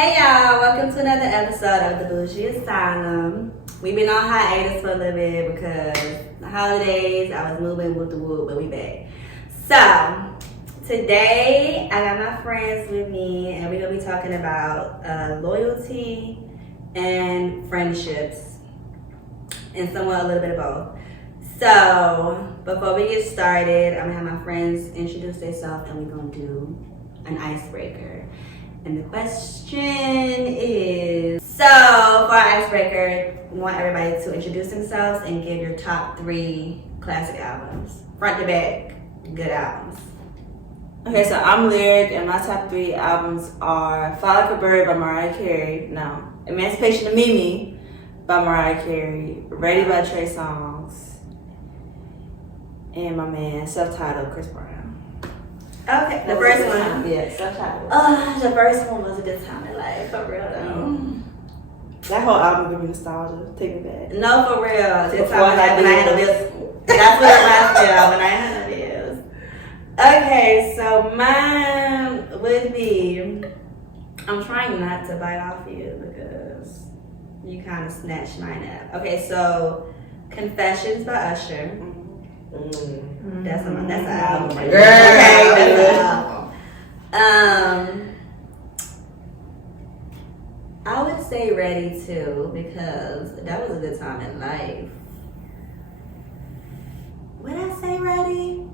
Hey y'all, welcome to another episode of the Bougie Asylum. We've been on hiatus for a little bit because the holidays, I was moving with the wood, but we back. So, today I got my friends with me and we're going to be talking about loyalty and friendships and somewhat a little bit of both. So, before we get started, I'm going to have my friends introduce themselves and we're going to do an icebreaker. And the question is, so for our icebreaker, we want everybody to introduce themselves and give your top 3 classic albums. Front to back, good albums. Okay, so I'm Lyric, and my top 3 albums are Fly Like a Bird by Mariah Carey, Emancipation of Mimi by Mariah Carey, Ready by Trey Songz, and my man, Self-Titled, Chris Brown. Okay, the first one. Yeah, Self-Titled. The first one was a good time in life, for real though. That whole album gave me nostalgia. Take me back. No, for real. This Before time I when I had a bills. That's what it reminds me of, when I had a bills. Okay, so mine would be, I'm trying not to bite off you because you kind of snatched mine up. Okay, so Confessions by Usher. That's an album. Right? Girl. Okay, that's an album. I would say Ready too because that was a good time in life. Would I say Ready?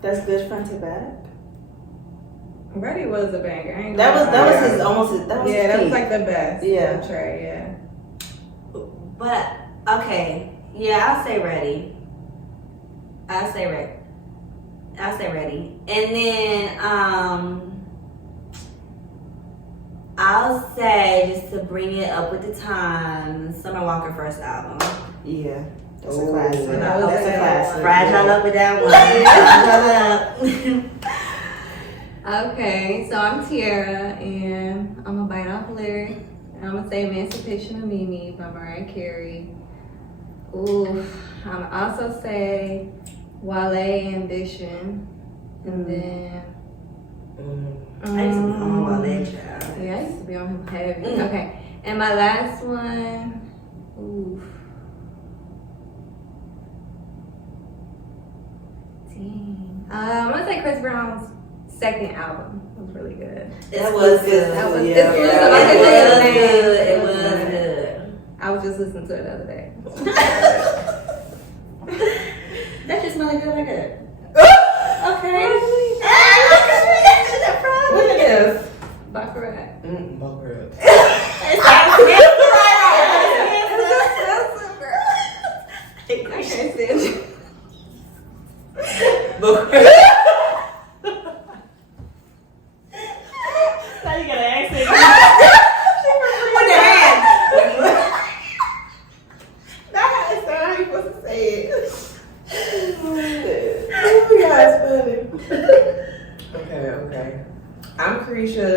That's good front to back. Ready was a banger. I ain't That was gonna lie. his almost. That was yeah, that was peak. like the best. Yeah. Trey, yeah. But okay, yeah, I'll say Ready. I'll say Ready. And then I'll say, just to bring it up with the time, Summer Walker first album. Yeah, that's a classic. That's a classic. Fragile up with that one. Fragile up. Okay, so I'm Tiara, and I'm gonna bite off Lyric. I'm gonna say Emancipation of Mimi by Mariah Carey. Ooh, I'm also say Wale Ambition, and then I used to be on Wale, child. yeah, I used to be on him heavy. Okay, and my last one, ooh, dang. I'm gonna say Chris Brown's second album. It was really good. That was good. That was Yeah. It was good. I was just listening to it the other day. That just smells good like that. Okay. What it is? Baccarat. I can't stand it. Now you gotta ask it. Put your hand. That's not how you supposed to say it. Oh my God, it's funny. Okay. I'm Carisha,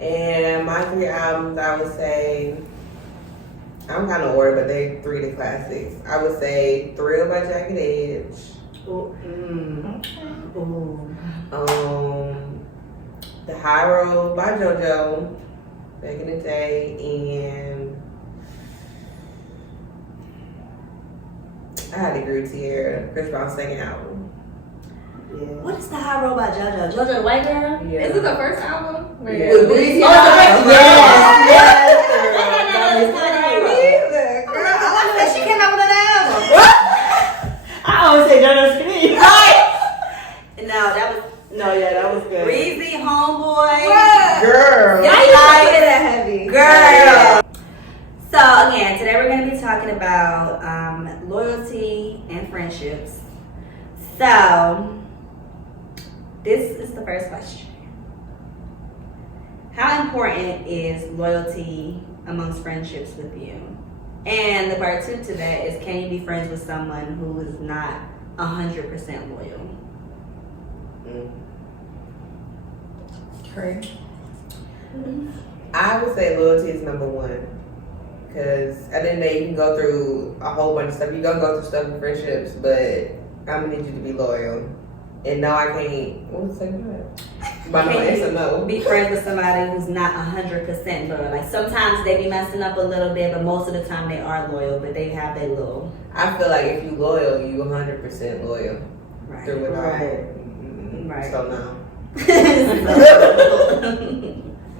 and my 3 albums, I would say, I'm kind of ordered, but they 3 the classics. I would say Thrill by Jagged Edge. The High Road by JoJo back in the day, and I had to agree with Tiara, Chris Brown's second album. Yeah. What is the High Road by JoJo? JoJo the white girl? Yeah. Is it the first album? Where Yeah. you- Breezy. Oh, the first Yes, She came out with an album. I always say JoJo's Skinny. That was good. Breezy, Homeboy. Girl. Yeah, I like get that heavy. girl. So again, today we're going to be talking about loyalty and friendships. So this is the first question. How important is loyalty amongst friendships with you? And the part 2 to that is, can you be friends with someone who is not 100% loyal? Trey. I would say loyalty is number 1. Because at the end of the day, you can go through a whole bunch of stuff. You're going to go through stuff in friendships, but I'm going to need you to be loyal. And no, I can't. What was the second one? But no, can it's you a no. be friends with somebody who's not 100% loyal? Like sometimes they be messing up a little bit, but most of the time they are loyal. But they have their little I feel like if you loyal, you 100% loyal through it all. Right. So no.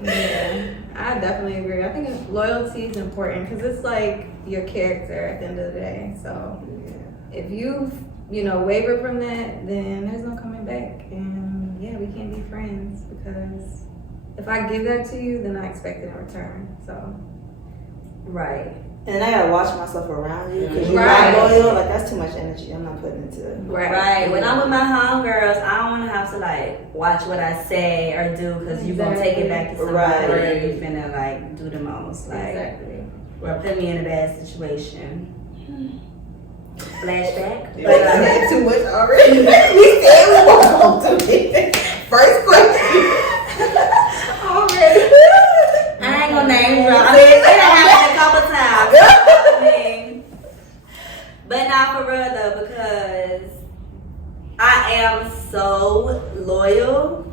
Yeah, I definitely agree. I think loyalty is important because it's like your character at the end of the day. So if you waver from that, then there's no coming back. And yeah, we can't be friends because if I give that to you, then I expect it in return. So right. And then I gotta watch myself around you because you're Right. not loyal. Like that's too much energy. I'm not putting into it. Right. When I'm with my homegirls, I don't want to have to like watch what I say or do because you're gonna take it back to somebody Right. and you finna like do the most, like, exactly. or put me in a bad situation. Flashback. But I had too much already. We said we won't go to it. First question. Already. I ain't gonna name drop. I mean, it happened a couple times. I mean, but not for real though, because I am so loyal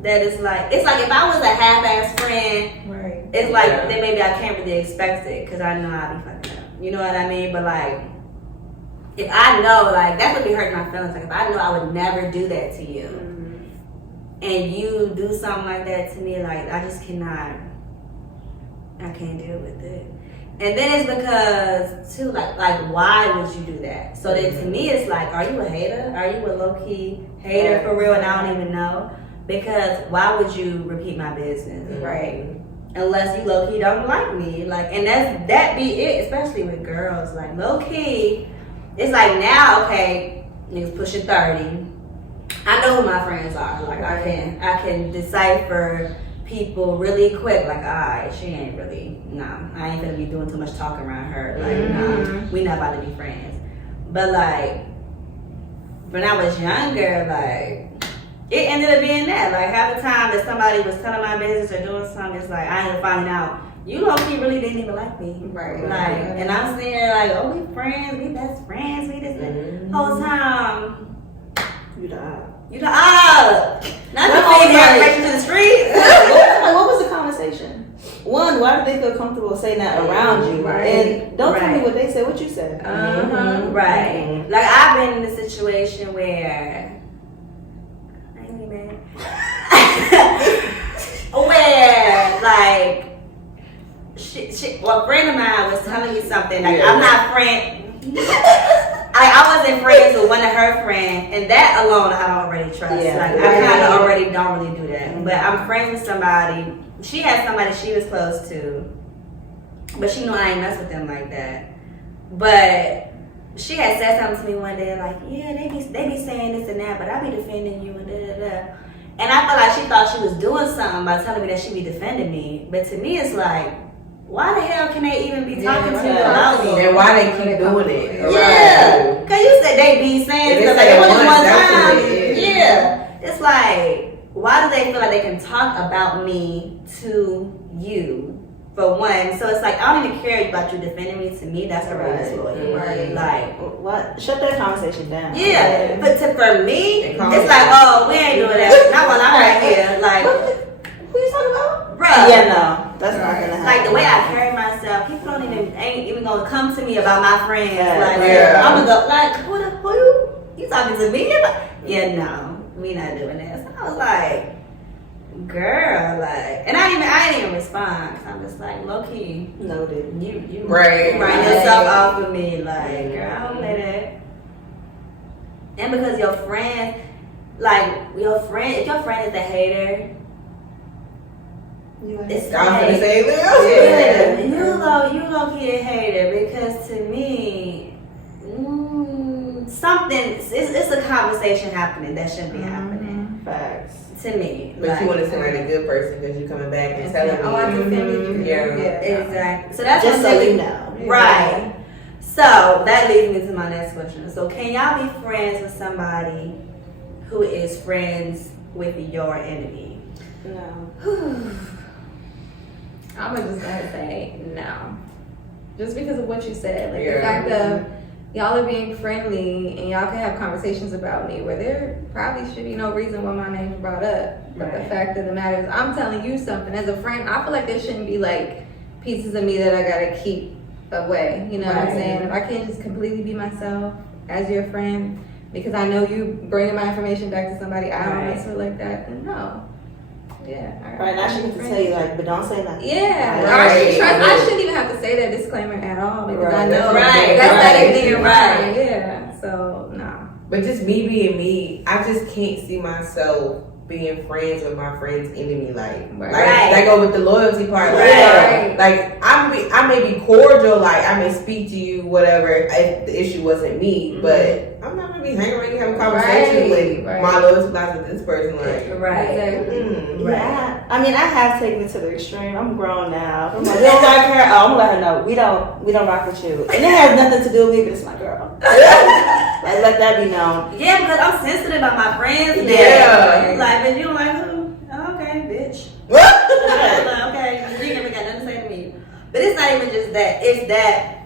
that it's like if I was a half-ass friend, Right. it's like then maybe I can't really expect it because I know I'll be fucking up. You know what I mean? But like, if I know, like that's what be hurting my feelings. Like if I know I would never do that to you, and you do something like that to me, like I just cannot. I can't deal with it. And then it's because too, like why would you do that? So then to me it's like, are you a hater? Are you a low-key hater for real and I don't even know? Because why would you repeat my business, right? Unless you low-key don't like me. Like, and that be it, especially with girls. Like low-key, it's like now, okay, niggas pushing 30. I know who my friends are. Like I can decipher people really quick, like, alright, she ain't really, I ain't gonna be doing too much talking around her. Like, we not about to be friends. But like, when I was younger, like, it ended up being that. Like, half the time that somebody was telling my business or doing something, it's like, I ended up finding out, you low-key really didn't even like me. Right. Like, and I'm sitting there like, oh, we friends, we best friends, we this, that. Whole time, You the odd. you the not the thing that break into the street. What was the conversation? One, why did they feel comfortable saying that around you? Right. And don't tell me Right. what they said. What you said? Right. Like I've been in a situation where I ain't even mad. Where like well, a friend of mine was telling me something like I'm not friend. I wasn't friends with one of her friends, and that alone I don't already trust. Yeah. Like I kind of already don't really do that. But I'm friends with somebody. She had somebody she was close to, but she knew I ain't mess with them like that. But she had said something to me one day, like, yeah, they be saying this and that, but I be defending you and da da da. And I felt like she thought she was doing something by telling me that she be defending me. But to me, it's like, why the hell can they even be talking to you about me? And why they keep doing it? Yeah, because you said they be saying stuff like it was one time. Yeah, it's like, why do they feel like they can talk about me to you? For one, so it's like I don't even care about you defending me. To me, that's already disloyal. Right. Like, what? Shut that conversation down. yeah, but for me, it's like, oh, we ain't doing that. Not while I'm right here. Like, Who you talking about? bruh. Yeah, no, that's not gonna happen. Like the way I carry myself, people ain't even gonna come to me about my friends. Yeah. Like, Yeah. I'm gonna go like, who you talking to me about? Yeah, no, we not doing that. So I was like, girl, like, and I didn't even respond. I'm just like, low key, Noted. you Right. write yourself off of me, like, girl, I don't play that. And because your friend, if your friend is a hater, it's I'm gonna like, say this. yeah, you low key a hater because to me, it's a conversation happening that shouldn't be happening. Facts. To me, But you want to seem like a good person because you're coming back and telling me. Oh, I defended you. Yeah. exactly. So that's Just what so really- you know. Right. So that leads me to my next question. So can y'all be friends with somebody who is friends with your enemy? No. I'm just gonna say no. Just because of what you said. Like Yeah. the fact of y'all are being friendly and y'all can have conversations about me where there probably should be no reason why my name's brought up. But the fact of the matter is, I'm telling you something as a friend. I feel like there shouldn't be like pieces of me that I gotta keep away. You know what I'm saying? If I can't just completely be myself as your friend because I know you bringing my information back to somebody I don't mess with like that, then no. Yeah. Right, now she can tell you like, but don't say nothing. Yeah, Right. I shouldn't even have to say that disclaimer at all because I know Right. that's not Right. even your Right. mind. Yeah, so nah. But just me being me, I just can't see myself being friends with my friend's enemy. Like that go with the loyalty part. Right. Like I may be cordial, like I may speak to you, whatever, if the issue wasn't me, but I'm not gonna be hanging around you having a conversation with my loyalty lies with this person. Like, Yeah, I mean, I have taken it to the extreme. I'm grown now. I'm like, we don't like her. Oh, I'm gonna let her know we don't rock with you, and it has nothing to do with me. But it's my girl. Like, let that be known. Yeah, because I'm sensitive about my friends. Yeah. Like, but you don't like who? Oh, okay, bitch. Like, okay, you never got nothing to say to me. But it's not even just that. It's that.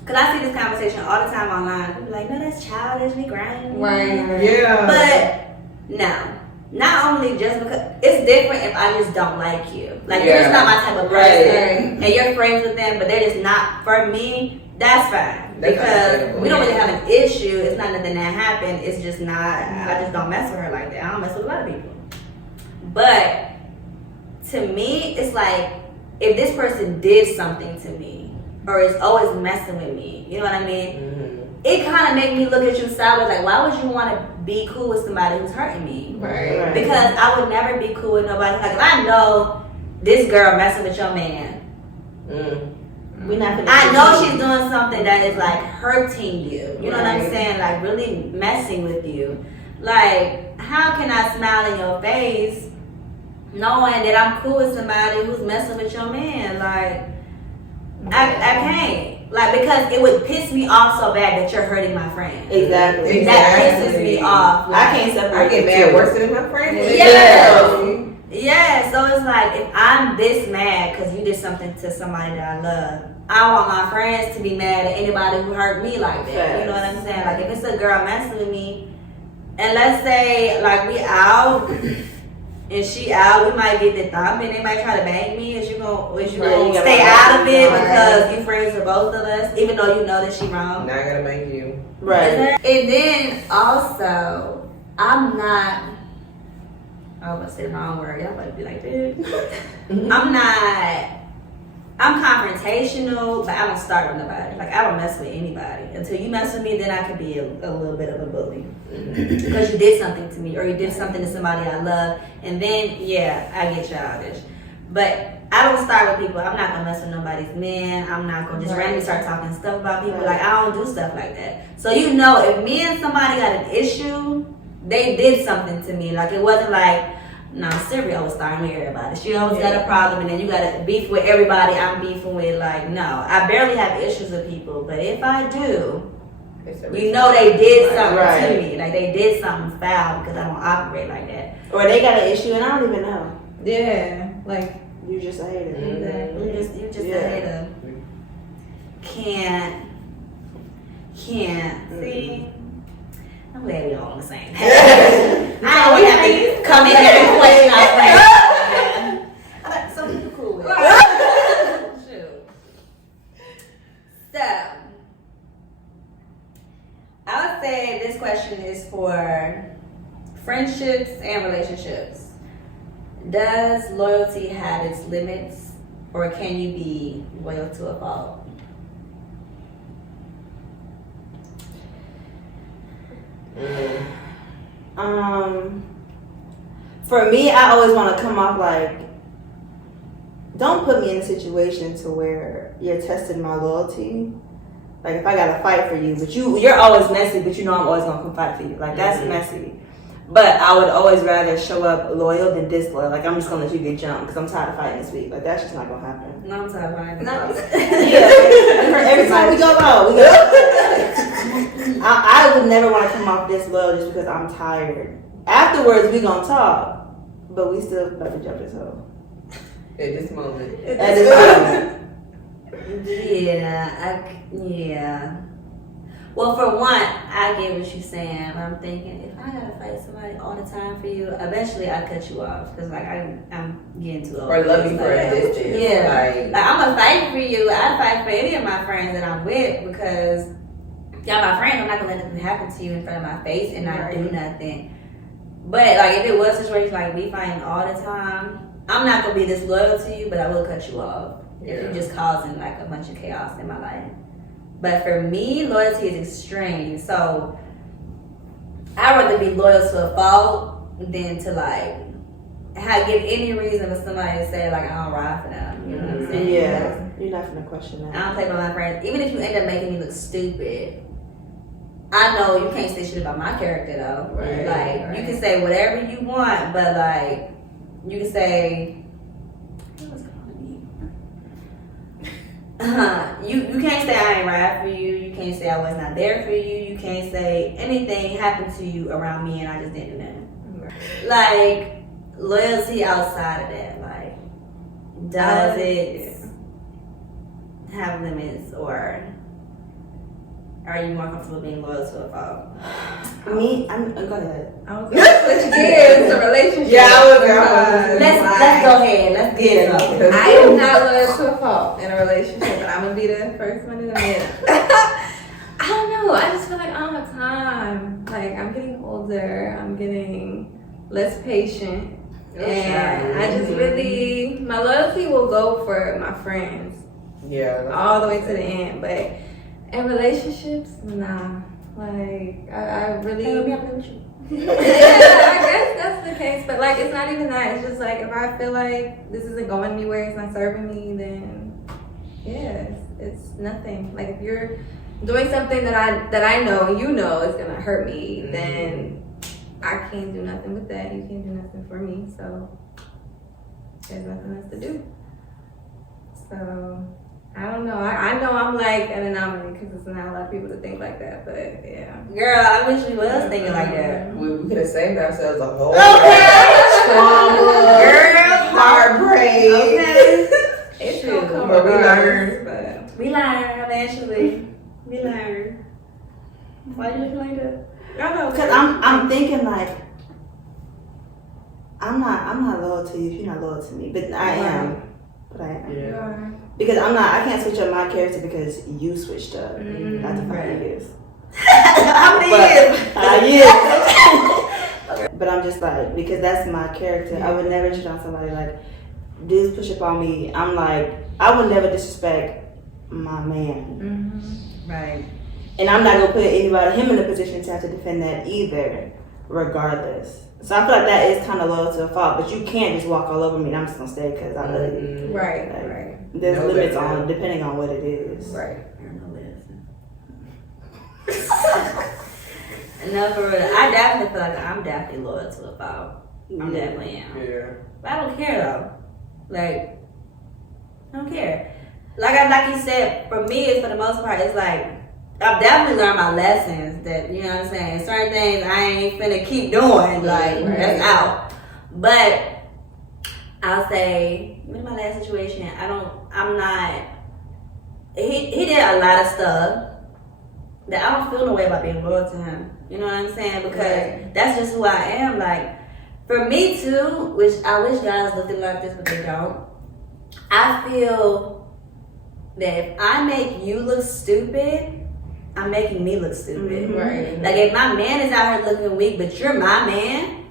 Because I see this conversation all the time online. People like, no, that's childish. We grind. Right. Yeah. But, no. Not only just because it's different if I just don't like you. Like you're just not my type of person, and you're friends with them, but they're just not for me. That's fine because we don't really have an issue. It's not nothing that happened. It's just not. I just don't mess with her like that. I don't mess with a lot of people. But to me, it's like if this person did something to me or is always messing with me, you know what I mean? Mm-hmm. It kind of make me look at you sideways like, why would you want to be cool with somebody who's hurting me? Right. Because I would never be cool with nobody. Like, if I know this girl messing with your man, We not gonna I know she's doing something that is like hurting you. You know what I'm Right. saying? Like, really messing with you. Like, how can I smile in your face knowing that I'm cool with somebody who's messing with your man? Like, I can't. Like, because it would piss me off so bad that you're hurting my friend. Exactly. That pisses me off. Like, I can't separate. I get mad worse than my friend. Yeah. Yeah, so it's like if I'm this mad because you did something to somebody that I love, I want my friends to be mad at anybody who hurt me like that. You know what I'm saying? Like if it's a girl messing with me, and let's say like we out and she out, we might get the thumping. They might try to bang me. Is you gonna stay out of it because you friends with both of us, even though you know that she wrong? Not gonna make you. Right. And then also, I'm not. I was about to say the wrong word. Y'all about to be like, dude. I'm confrontational, but I don't start with nobody. Like, I don't mess with anybody. Until you mess with me, then I could be a little bit of a bully. Because you did something to me, or you did something to somebody I love, and then, yeah, I get childish. But I don't start with people. I'm not going to mess with nobody's man. I'm not going to just randomly start talking stuff about people. Like, I don't do stuff like that. So, you know, if me and somebody got an issue, they did something to me. Like, it wasn't like, no, Siri always starting with everybody. She always got a problem, and then you got to beef with everybody I'm beefing with. Like, no, I barely have issues with people. But if I do, you know they did something to me. Like, they did something foul because I don't operate like that. Or they got an issue and I don't even know. Yeah, like You just a hater. Exactly. You're just a hater. Can't. See? I'm glad we all on the same page. I don't have to come in here and question our friends. I got some people cool with it. Shoot. So, I would say this question is for friendships and relationships. Does loyalty have its limits, or can you be loyal to a fault? For me, I always want to come off like, don't put me in a situation to where you're testing my loyalty. Like if I gotta fight for you, but you're always messy, but you know I'm always gonna come fight for you. Like that's messy. But I would always rather show up loyal than disloyal. Like I'm just gonna let you get jumped because I'm tired of fighting this week. Like that's just not gonna happen. No, I'm tired of fighting. Yeah. Every time we go out, I would never want to come off disloyal just because I'm tired. Afterwards, we gonna talk, but we still about to jump this hole. At this moment. At this moment. Yeah. Well, for one, I get what you're saying. I'm thinking if I gotta fight somebody all the time for you, eventually I cut you off because like I'm getting too old. Or love you for a distance. Yeah, like I'm gonna fight for you. I fight for any of my friends that I'm with because y'all my friends. I'm not gonna let nothing happen to you in front of my face and not do nothing. But like if it was a situation like we fighting all the time, I'm not gonna be disloyal to you, but I will cut you off if you're just causing like a bunch of chaos in my life. But for me, loyalty is extreme. So I'd rather be loyal to a fault than to like give any reason for somebody to say like I don't ride for them. You know what I'm saying? Yeah, you're not gonna question that. I don't play by my friends. Even if you end up making me look stupid, I know you can't say shit about my character though. Right, you can say whatever you want, but like you can say you can't say I ain't right for you. You can't say I was not there for you. You can't say anything happened to you around me and I just didn't do nothing. Like loyalty outside of that, like does it have limits or are you more comfortable being loyal to a fault? Me, go ahead. I was gonna switch gears to relationship. Yeah, I was Let's go ahead. Let's get it up. I am not loyal to a fault in a relationship, and I'm gonna be the first one to admit it. I don't know. I just feel like all the time, like I'm getting older, I'm getting less patient, and I just really my loyalty will go for my friends. Yeah. All the way to the end, but in relationships, nah. Like I really. Yeah, I guess that's the case, but like it's not even that. It's just like if I feel like this isn't going anywhere, it's not serving me, then yeah, it's nothing. Like if you're doing something that I know and you know is gonna hurt me, then I can't do nothing with that. You can't do nothing for me, so there's nothing else to do. So I don't know. I know I'm like an anomaly because it's not a lot of people that think like that, but yeah. Girl, I wish we was thinking like that. We could have saved ourselves a whole trauma, girl, heartbreak. Okay. It's gonna come But we regardless, learned. but We learn eventually. We learn. Why you looking like that? I know Cause I'm thinking like I'm not loyal to you if you're not loyal to me, but I am. But I am. Yeah. Because I can't switch up my character because you switched up after 5 years. How many years? 5 years. But I'm just like, because that's my character. I would never cheat on somebody like, this push up on me. I'm like, I would never disrespect my man. Right. And I'm not gonna put him in a position to have to defend that either, regardless. So I feel like that is kind of loyal to a fault, but you can't just walk all over me and I'm just gonna stay because I love you. Right, Like, right. There's No, limits that's on depending on what it is. Right. No, for real. I definitely feel like I'm definitely loyal to a fault. I definitely am. Yeah. But I don't care though. Like, I don't care. Like you said, for me, it's for the most part, it's like I've definitely learned my lessons. That you know what I'm saying. Certain things I ain't finna keep doing. Like that's out. But I'll say, in my last situation, I'm not. He did a lot of stuff that I don't feel no way about being loyal to him. You know what I'm saying? Because that's just who I am. Like, for me too, which I wish guys looked at it like this, but they don't. I feel that if I make you look stupid, I'm making me look stupid. Right. Like, if my man is out here looking weak, but you're my man,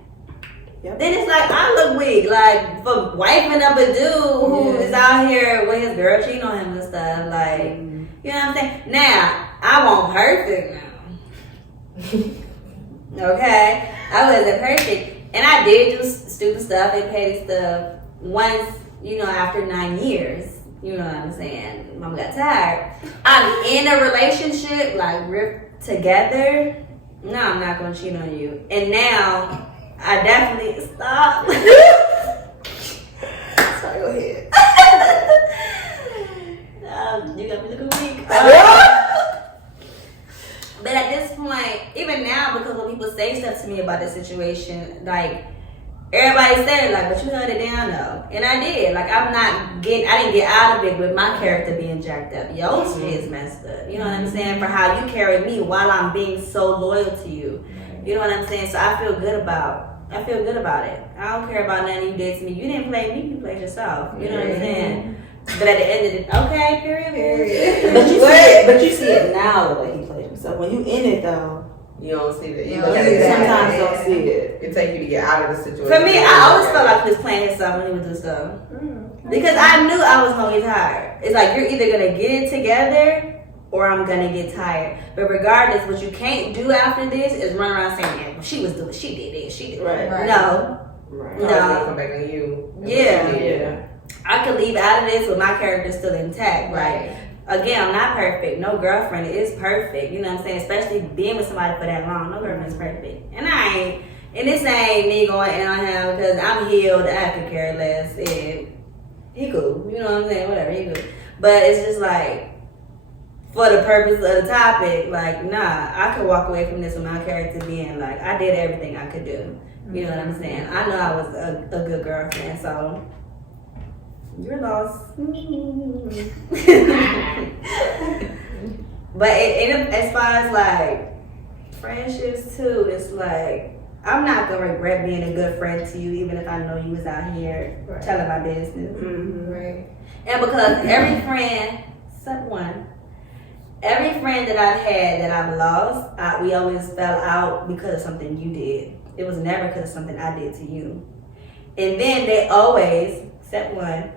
then it's like I look weak. Like, for wiping up a dude who is out here with his girl cheating on him and stuff. Like, you know what I'm saying? Now, I want perfect now. Okay? I wasn't perfect. And I did do stupid stuff and petty stuff once, after 9 years. You know what I'm saying? Mom got tired. I'm in a relationship, like, we're together. No, I'm not going to cheat on you. And now, I definitely stop. Sorry, go ahead. You got me looking weak. But at this point, even now, because when people say stuff to me about this situation, like, everybody said like, but you held it down though, and I did. Like I didn't get out of it with my character being jacked up. Your shit is messed up. You know what I'm saying? For how you carry me while I'm being so loyal to you. You know what I'm saying? So I feel good about it. I don't care about nothing you did to me. You didn't play me, you played yourself. You know what I'm saying? But at the end of the okay, period. But you see it now the way he played himself. When you in it though, you don't see that. You sometimes don't see it. It takes you to get out of the situation. For me, I always felt like he was playing himself when he would do stuff. Because I knew I was gonna get tired. It's like you're either gonna get it together or I'm gonna get tired. But regardless, what you can't do after this is run around saying, "Yeah, well, she did this, she did." Right. No. No. Come back on you. Yeah. I could leave out of this with my character still intact. Right. Again, I'm not perfect. No girlfriend is perfect. You know what I'm saying? Especially being with somebody for that long. No girlfriend is perfect. And I ain't. And this ain't me going in on him because I'm healed. I could care less. And he cool. You know what I'm saying? Whatever. He cool. But it's just like, for the purpose of the topic, like, nah, I could walk away from this with my character being like, I did everything I could do. You know what I'm saying? I know I was a good girlfriend, so you're lost. But as far as like friendships too, it's like I'm not gonna regret being a good friend to you, even if I know you was out here telling my business. Right. And because every friend, except one, every friend that I've had that I've lost, we always fell out because of something you did. It was never because of something I did to you. And then they always, except one,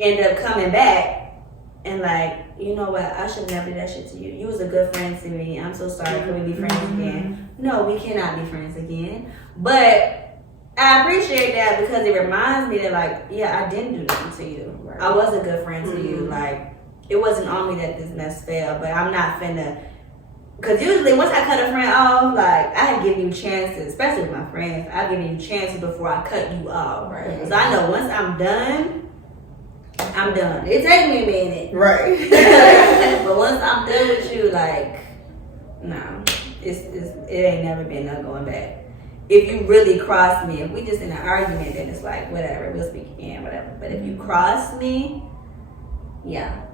end up coming back and like, you know what, I should never do that shit to you. You was a good friend to me. I'm so sorry. Can we be friends again? No, we cannot be friends again. But I appreciate that because it reminds me that like, yeah, I didn't do nothing to you. Right. I was a good friend to you. Like, it wasn't on me that this mess fell, but I'm not finna. Because usually once I cut a friend off, like, I give you chances, especially with my friends. I give you chances before I cut you off. Right. So I know once I'm done, I'm done. It takes me a minute. Right. But once I'm done with you, like, no, it ain't never been no going back. If you really cross me, if we just in an argument, then it's like, whatever, we'll speak again, whatever. But if you cross me, yeah,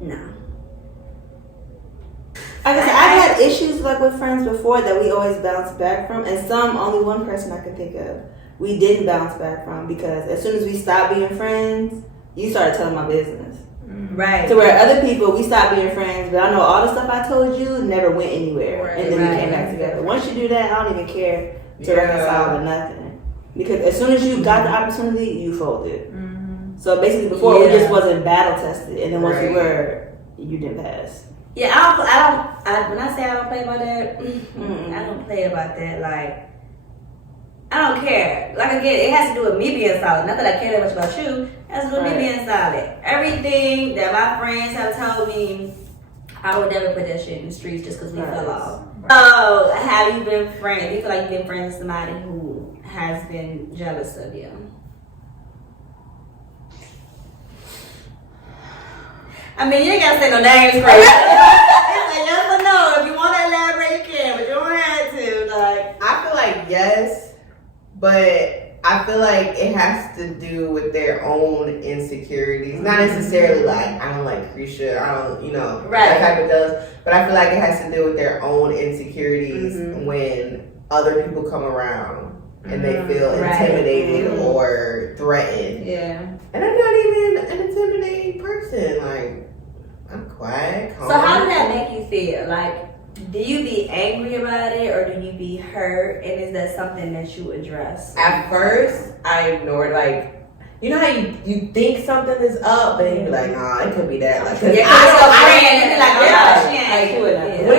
no. Like I said, I've had issues like with friends before that we always bounce back from, and only one person I can think of we didn't bounce back from because as soon as we stopped being friends, you started telling my business. Right. To where other people, we stopped being friends, but I know all the stuff I told you never went anywhere, and then we came back together. Once you do that, I don't even care to reconcile or nothing because as soon as you got the opportunity, you folded. So basically, before we just wasn't battle tested, and then once we were, you didn't pass. Yeah, I don't. When I say I don't play about that, I don't play about that. Like, I don't care. Like again, it has to do with me being solid. Not that I care that much about you. It has to do with me being solid. Everything that my friends have told me, I would never put that shit in the streets just because we fell off. So, have you been friends? Do you feel like you've been friends with somebody who has been jealous of you? I mean, you ain't gotta say no names, crazy. It's like yes or no. If you want to elaborate, you can, but you don't have to. Like, I feel like yes, but I feel like it has to do with their own insecurities. Not necessarily like I don't like Krisha, I don't, that type of does. But I feel like it has to do with their own insecurities when other people come around and they feel intimidated or threatened. Yeah. And I'm not even an intimidating person. Like, I'm quiet, calm. So how did that make you feel? Like, do you be angry about it or do you be hurt? And is that something that you address? At first, I ignored, like, you know how you think something is up, but then you be like, nah, it could be that. Like, When it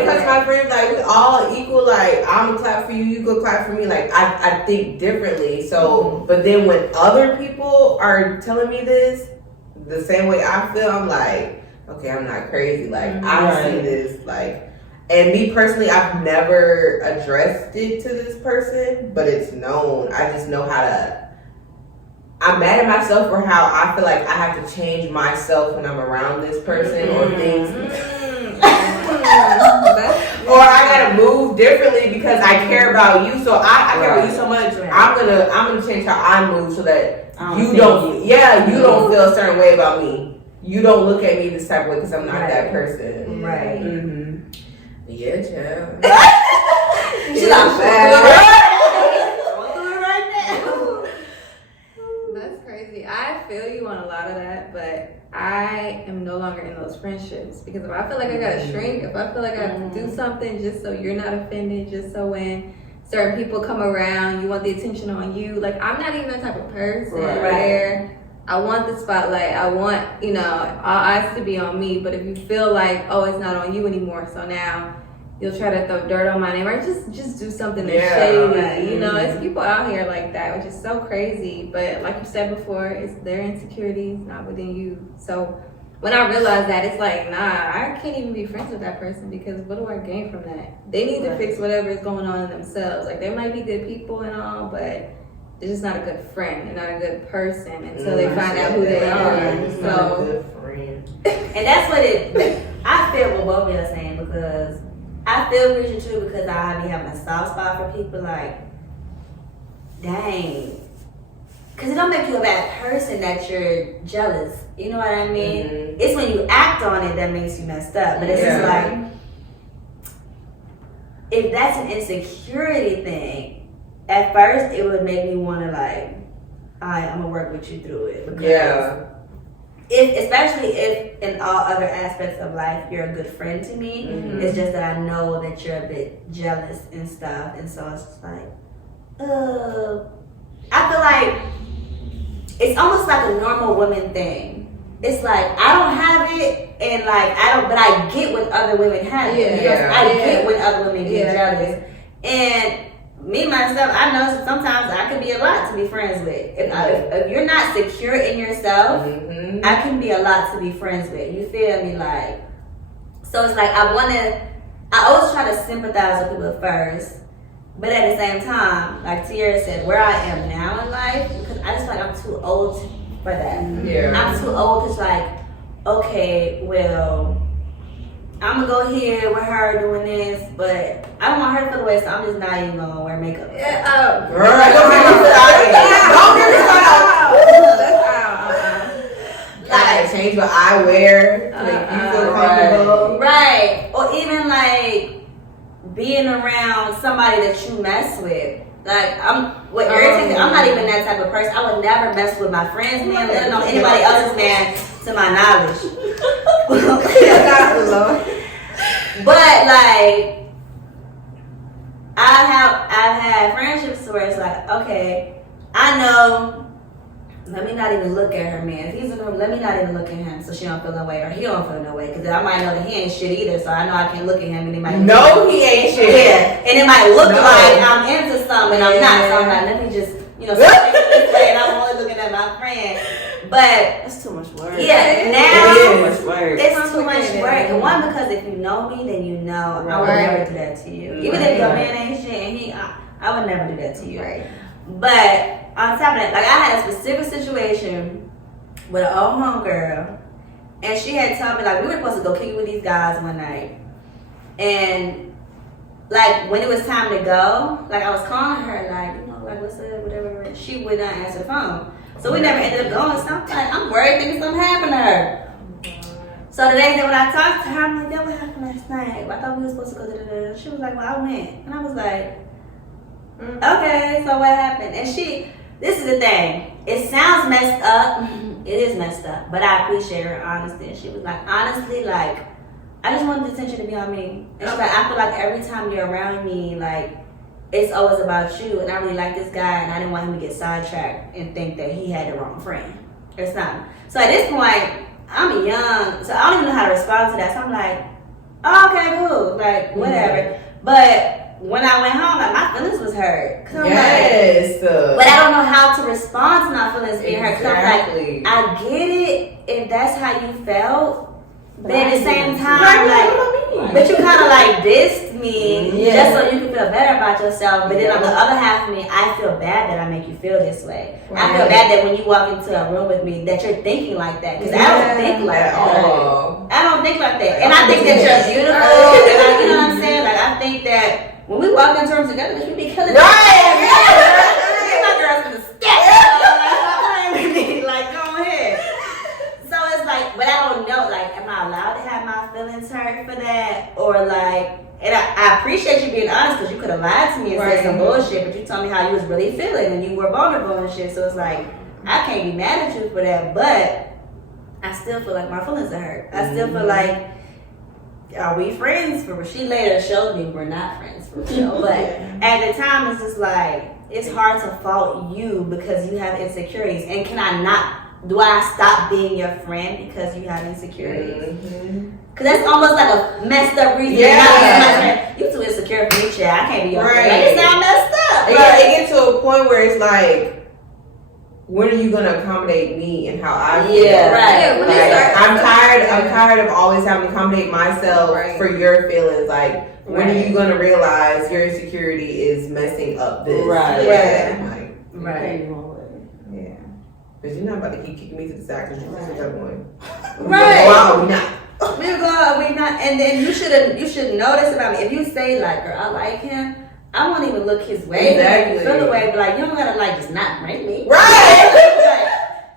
comes to my friends, like, we all equal. Like, I'm gonna clap for you, you go clap for me. Like, I think differently. So, but then when other people are telling me this, the same way I feel, I'm like, okay, I'm not crazy. Like, I see this, like. And me personally, I've never addressed it to this person, but it's known. I just know how to. I'm mad at myself for how I feel like I have to change myself when I'm around this person or things. or I gotta move differently because I care about you. So I care about you so much. I'm gonna change how I move so that you don't feel a certain way about me. You don't look at me this type of way because I'm not that person. Right. Mm-hmm. Yeah, child. She's not bad. That's crazy. I feel you on a lot of that, but I am no longer in those friendships because if I feel like I gotta shrink, if I feel like I have to do something just so you're not offended, just so when certain people come around, you want the attention on you. Like, I'm not even that type of person where I want the spotlight. I want, all eyes to be on me. But if you feel like, oh, it's not on you anymore, so now you'll try to throw dirt on my name or just do something that's shady. It's people out here like that, which is so crazy. But like you said before, it's their insecurities, not within you. So when I realized that, it's like, nah, I can't even be friends with that person because what do I gain from that? They need to fix whatever is going on in themselves. Like, they might be good people and all, but they're just not a good friend. They're not a good person until they find out who they are. So, good friend. And that's what I feel what both of y'all saying, because I feel Bridget too, because I be having a soft spot for people like, dang. Because it don't make you a bad person that you're jealous. You know what I mean? Mm-hmm. It's when you act on it that makes you messed up. But it's just like, if that's an insecurity thing, at first it would make me want to like, alright, I'm going to work with you through it. Because especially if in all other aspects of life you're a good friend to me, it's just that I know that you're a bit jealous and stuff. And so it's just like, I feel like it's almost like a normal woman thing. It's like, I don't have it, and like, but I get when other women have it. I get when other women get jealous. And me, myself, I know sometimes I can be a lot to be friends with. If you're not secure in yourself, I can be a lot to be friends with. You feel me? Like, so it's like, I always try to sympathize with people first. But at the same time, like Tiara said, where I am now in life, because I just feel like I'm too old for that. I'm too old to like, okay, well, I'm gonna go here with her doing this, but I don't want her to feel the way, so I'm just not even gonna wear makeup. Girl, don't get me started. Don't get me started. Like, change what I wear to make you feel comfortable. Right. Or even like being around somebody that you mess with. Like, I'm not even that type of person. I would never mess with my friends' man, let alone anybody else's man, to my knowledge. But like, I've had friendships where it's like, okay, I know, let me not even look at her man. If he's in the room, let me not even look at him so she don't feel no way, or he don't feel no way, because I might know that he ain't shit either, so I know I can't look at him and he might he ain't shit. Yeah, and it might look like I'm into something and I'm not, so I'm like, let me just, start this way, and I'm only looking at my friend. But it's too much work. Yeah, now it's too much work. It's too much work. And one, because if you know me, then you know I would never do that to you. Even if your man ain't shit, and I would never do that to you. Right. But on top of that, like, I had a specific situation with an old homegirl, and she had told me, like, we were supposed to go kick it with these guys one night, and like, when it was time to go, like, I was calling her, like, like, what's up, whatever. She would not answer the phone. So we never ended up going. So I'm worried thinking something happened to her. So the next day when I talked to her, I'm like, what happened last night? I thought we were supposed to go to She was like, well, I went. And I was like, okay, so what happened? And this is the thing. It sounds messed up. It is messed up. But I appreciate her honesty. And she was like, honestly, like, I just wanted the attention to be on me. And she's like, I feel like every time you're around me, like, it's always about you, and I really like this guy, and I didn't want him to get sidetracked and think that he had the wrong friend or something. So at this point, I'm young, so I don't even know how to respond to that. So I'm like, oh, okay, cool, like, whatever. But when I went home, like, my feelings was hurt. But I don't know how to respond to my feelings being hurt. Cause I'm like, I get it if that's how you felt. But at the same time, but you kind of like dissed me just so you can feel better about yourself. But then on the other half of me, I feel bad that I make you feel this way. Right. I feel bad that when you walk into a room with me, that you're thinking like that. Because I don't think like that. I don't think like that. And I think that you're beautiful. And you know what I'm saying? Like, I I think that when we walk into rooms together, we be killing Right. My girl's gonna step. Like, go ahead. So it's like, but I don't know, like, am I allowed to have my feelings hurt for that? Or like, and I appreciate you being honest because you could have lied to me and said some bullshit, but you told me how you was really feeling and you were vulnerable and shit. So it's like, I can't be mad at you for that, but I still feel like my feelings are hurt. I still feel like, are we friends? For she later showed me we're not friends for real. But at the time, it's just like, it's hard to fault you because you have insecurities. And can I not, do I stop being your friend because you have insecurities? Because that's almost like a messed up reason. Yeah. Not to be my friend. You too insecure for me, child. I can't be your friend. Like, it sound messed up. It gets to a point where it's like, when are you gonna accommodate me and how I feel? Yeah, right. Yeah, when I'm tired of always having to accommodate myself for your feelings. Like, when are you gonna realize your insecurity is messing up this? Right. Yeah. Right. Yeah. Because you're not about to keep kicking me to the side because you're just going. Right. Wow, we not. We go, we not, and then you should know this about me. If you say like, girl, I like him, I won't even look his way. Exactly. You feel the way, but like, you don't gotta like just not bring me. Right.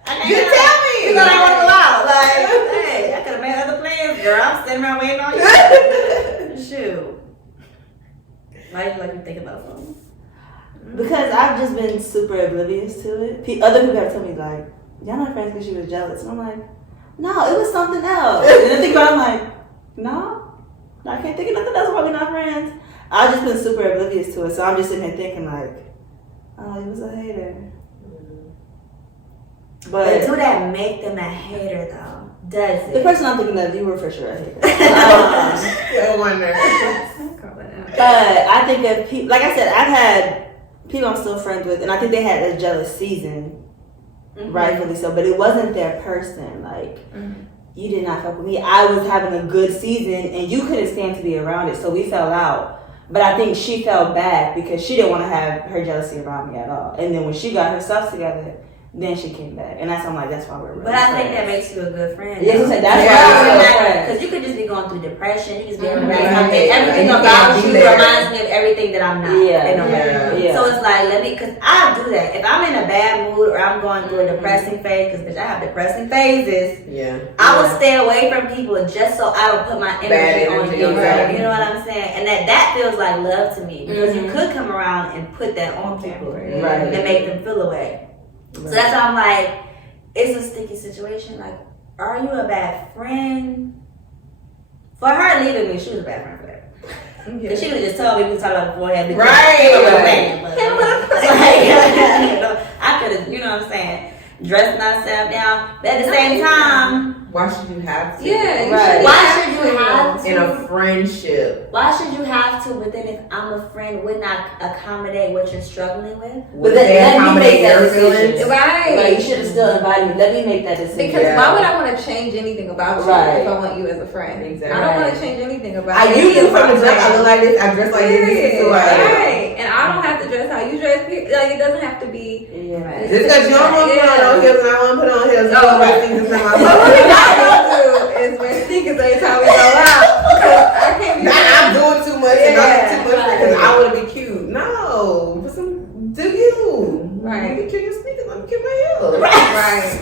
Like, You tell me. You thought I want to go out. Like, hey, I could have made other plans, girl. I'm sitting around waiting on you. Shoot. Why do you like me think about something? Because I've just been super oblivious to it. Other people have told me like, y'all not friends because she was jealous. And I'm like, no, it was something else. And then I think about it, I'm like, no, I can't think of nothing else why we're not friends. I've just been super oblivious to it. So I'm just sitting here thinking like, oh, he was a hater. But do that make them a hater though? Does it? The person I'm thinking of, you were for sure a hater. I wonder. But I think that people, like I said, I've had people I'm still friends with, and I think they had a jealous season, rightfully so. But it wasn't their person. Like you did not fuck with me. I was having a good season, and you couldn't stand to be around it, so we fell out. But I think she felt bad because she didn't want to have her jealousy around me at all. And then when she got herself together, then she came back, and I'm like, that's why we're really But I think friends. that makes you a good friend. Yes, though. that's why. Because you could just be going through depression. You just be around Right. something. Everything And you about can't you be there. reminds me of everything that I'm not. Yeah. In a way. Yeah. So it's like, because I do that. If I'm in a bad mood or I'm going through a depressing phase, because bitch, I have depressing phases. Yeah. I will stay away from people just so I don't put my energy on you. Right. You know what I'm saying? And that feels like love to me because you could come around and put that on people Right. and make them feel away. So that's why I'm like, it's a sticky situation. Like, are you a bad friend? For her leaving me, she was a bad friend for that. Because she would have just told me we was talking about beforehand. Right. I could have, you know what I'm saying, dressed myself down. But at the same time, Why should you have to? Yeah, Right. why should you have to? In a friendship. Why should you have to? But then if I'm a friend, would not accommodate what you're struggling with. But let me make that feelings? decision. Right. Like, you should have still invited me. Let me make that decision. Because why would I want to change anything about you Right. if I want you as a friend? Exactly. I don't want to change anything about I you. usually from the jump, I look like this, I dress like this. This is who I am. Right. And I don't have to dress how you dress. Like, it doesn't have to be. Yeah. Just because you don't want to put on no heels and I want to put on heels. Oh, right. Things in my But what we not gonna do is when sneakers every time we go out. I can't be. I'm doing too much and I'm too much Yeah. because I want to be cute. No, put some do you. Right. Get your sneakers. Let me get my heels. Right.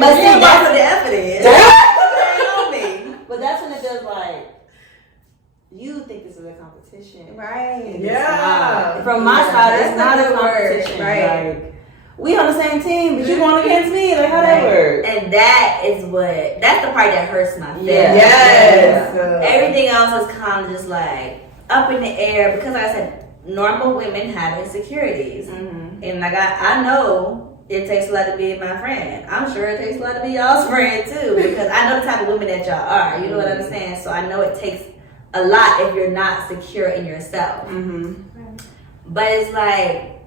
But see, that's what the effort is. On me. But that's when it feels like you think this is a competition. Right. Yeah. From my side, That's it's not a a good word, competition. right. Like, we on the same team, but you going against me. Like, how that work? And that's the part that hurts my feelings. Yeah. Yes. Everything else is kind of just like up in the air because, like I said, normal women have insecurities. And like I know it takes a lot to be my friend. I'm sure it takes a lot to be y'all's friend too because I know the type of women that y'all are. You know what I'm saying? So I know it takes a lot if you're not secure in yourself. But it's like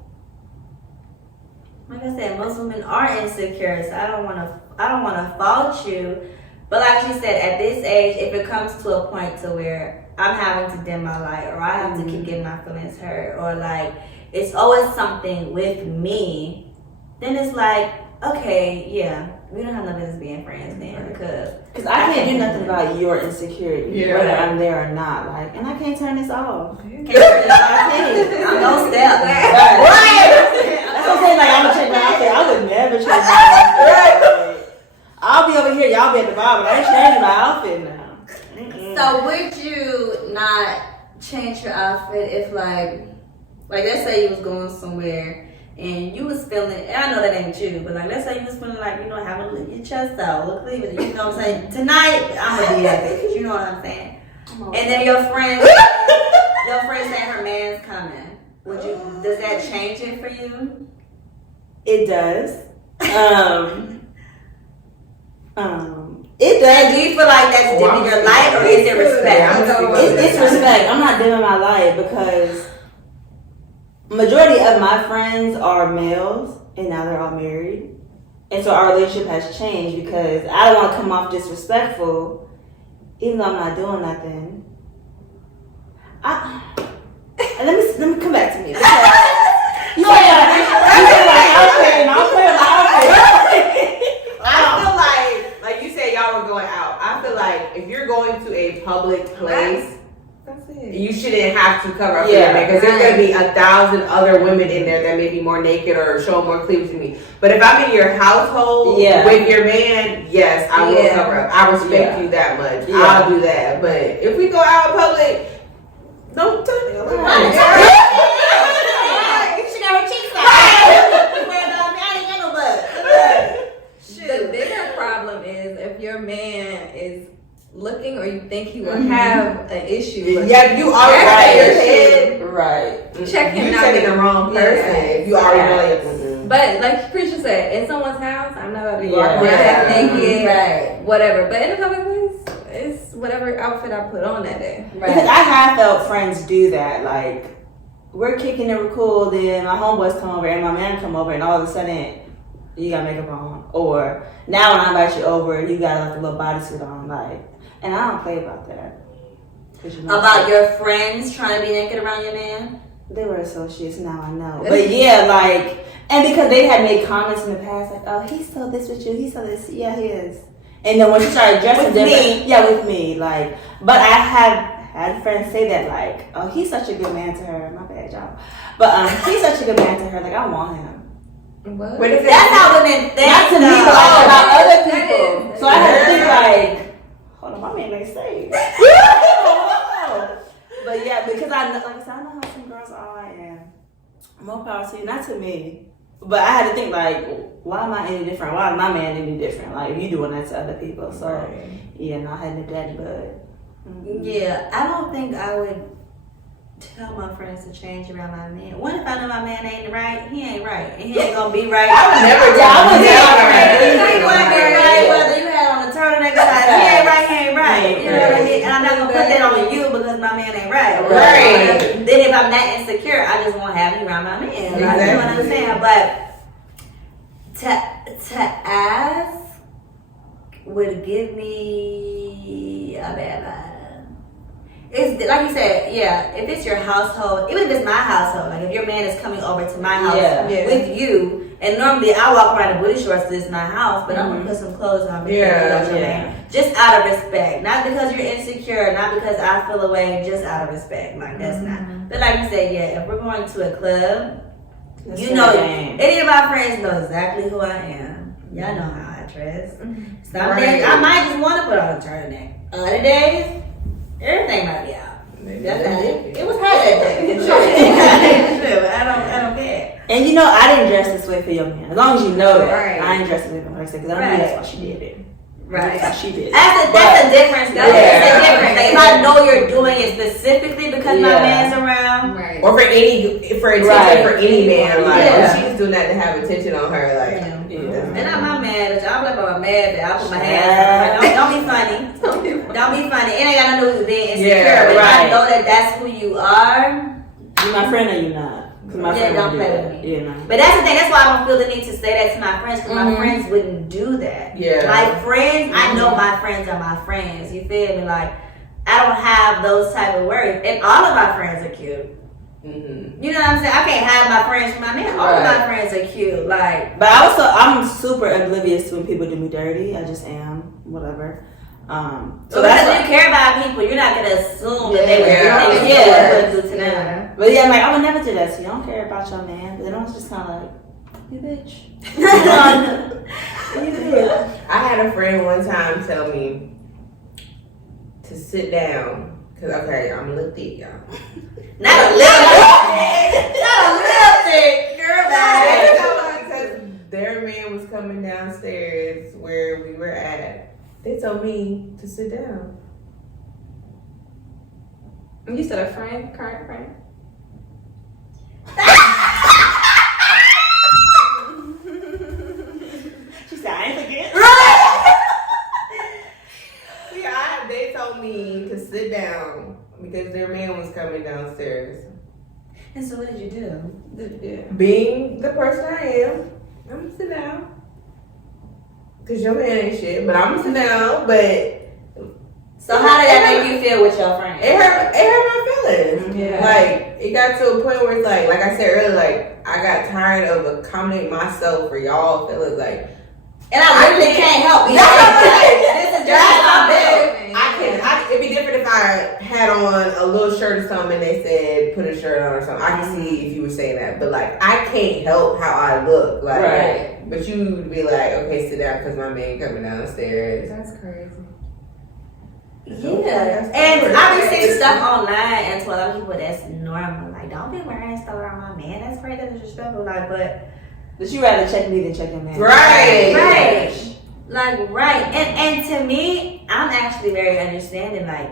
I said, most women are insecure, so I don't want to fault you. But like she said, at this age, if it comes to a point to where I'm having to dim my light, or I have to keep getting my feelings hurt, or like it's always something with me, then it's like, okay, yeah, we don't have no business being friends then because I can't do nothing about your insecurity, Yeah. whether I'm there or not. Like, and I can't turn this off. can't turn it off. I can't. I'm no step. That's what I'm saying. Like, I'm gonna change my outfit. I would never change my outfit. Like, I'll be over here, y'all be at the bottom. I ain't changing my outfit now. So would you not change your outfit if like let's say you was going somewhere and you was feeling, and I know that ain't you, but like let's say you was feeling like, you know, having to lift your chest out, look cleavage, you know what I'm saying? Tonight I'm gonna be that bitch, you know what I'm saying? And then your friend say her man's coming. Does that change it for you? It does. It does. Do you feel like that's dimming your light or is it respect? It's respect. I'm not dimming my light because majority of my friends are males and now they're all married. And so our relationship has changed because I don't want to come off disrespectful even though I'm not doing nothing. Let me come back to me. Because you say my outfit and I'll play with my outfit. I feel like you said y'all were going out. I feel like if you're going to a public place, That's it. you shouldn't have to cover up for your man because there's going to be 1,000 other women in there that may be more naked or show more cleavage to me. But if I'm in your household with your man, yes, I will cover up. I respect you that much. Yeah. I'll do that. But if we go out in public, don't touch me. She got her cheeks out. The bigger problem is if your man is looking or you think he will have an issue. Yeah, you already got your head. Right. Check him You out. said the wrong person. Yeah. You already know it. But like Preacher said, in someone's house, I'm not about to be Yeah. walking around half naked, Right. whatever. But in a public place, it's whatever outfit I put on that day. Because I have felt friends do that. Like, we're kicking it, we're cool, then my homeboys come over and my man come over and all of a sudden, you got makeup on. Or now when I invite you over, you got like a little bodysuit on. Like, and I don't play about that. You know, About your friends trying to be naked around your man? they were associates, now I know. But yeah, like, and because they had made comments in the past, like, oh, he's so this with you, he's so this, yeah, he is. And then when you started dressing different, with me, like, but I have had friends say that, like, oh, he's such a good man to her, my bad, y'all. But he's such a good man to her, like, I want him. What? That's how women think. Not to me, though. but like about other That people. is- So I had to think, like, hold on, my man ain't saved. But yeah, because I know, like I said, I know how some girls are, and more power to you, not to me. But I had to think, like, why am I any different? Why is my man any different? Like, you doing that to other people. So, yeah, no, I had to that, but. Yeah, I don't think I would tell my friends to change around my man. What if I know my man ain't right? He ain't right. And he ain't gonna be right. I would never Yeah, I would He never. ain't be right whether you had on a turtleneck or not. He ain't right, he ain't right. You know what I mean? And I'm not gonna put that on you because my man ain't right. Right. Then if I'm that insecure, I just won't have you around my man. Like, you know what I'm saying? But to ask would give me a bad vibe. It's like you said, if it's your household, even if it's my household, like if your man is coming over to my house with you, and normally I walk around in booty shorts, this is my house, but I'm gonna put some clothes on because that's your man. Just out of respect, not because you're insecure, not because I feel away, just out of respect. Like that's not. But like you said, if we're going to a club, you know, any of my friends know exactly who I am. Y'all know how I dress. Some days I might just want to put on a turtleneck. Other days, everything might be out. It was hot that day. I don't care. And you know, I didn't dress this way for your man. As long as you know that, Right. I ain't dressed this way for her because I know that's why she did it. Right. That's why she did it. That's a difference. Though. It's a difference. Like, if I know you're doing it specifically because my man's around, Right. Or for attention for any man, like Yeah. she's doing that to have attention on her, like. and I'm not mad. I'm like, I'm mad that I put my hands on her. Don't be funny. Don't be funny. It ain't got nothing to do with being insecure. Yeah, But if I right. know that that's who you are. You my friend or you not? 'Cause my friend Don't would play do with that. me. Yeah, no. But that's the thing. That's why I don't feel the need to say that to my friends because my friends wouldn't do that. Yeah. My friends, I know my friends are my friends. You feel me? Like I don't have those type of words, and all of my friends are cute. Mm-hmm. You know what I'm saying? I can't hide my friends from my man. All of my friends are cute. Like, but I'm super oblivious to when people do me dirty. I just am, whatever. So because you care about people, you're not gonna assume that they would do to them. But yeah, like I would never do that to you. I don't care about your man. But then I was just kind of like, you bitch. I had a friend one time tell me to sit down. Cause okay, I'm a little thick, y'all. Not a little thick, girl. Because their man was coming downstairs where we were at. They told me to sit down. You said a friend, current friend? She said, I ain't forget. Yeah, they told me to sit down because their man was coming downstairs. And so what did you do? Yeah. Being the person I am, I'm gonna sit down. Cause your man ain't shit, but I'm gonna sit down. But So how did that make you feel with your friend? it hurt my feelings. Yeah. Like it got to a point where it's like I said earlier, like I got tired of accommodating myself for y'all feelings. Like, And I really can't help you. This is just my bed. It'd be different if I had on a little shirt or something and they said put a shirt on or something. I can see if you were saying that, but like I can't help how I look. Like, Right. But you would be like, okay, sit down because my man coming downstairs. That's crazy. Yeah. And I be seeing stuff online and to a lot of people that's normal. Like, don't be wearing stuff around my man. That's crazy. That's disrespectful. Like, but you rather check me than check your man. Right. Like, right. And to me, I'm actually very understanding. Like,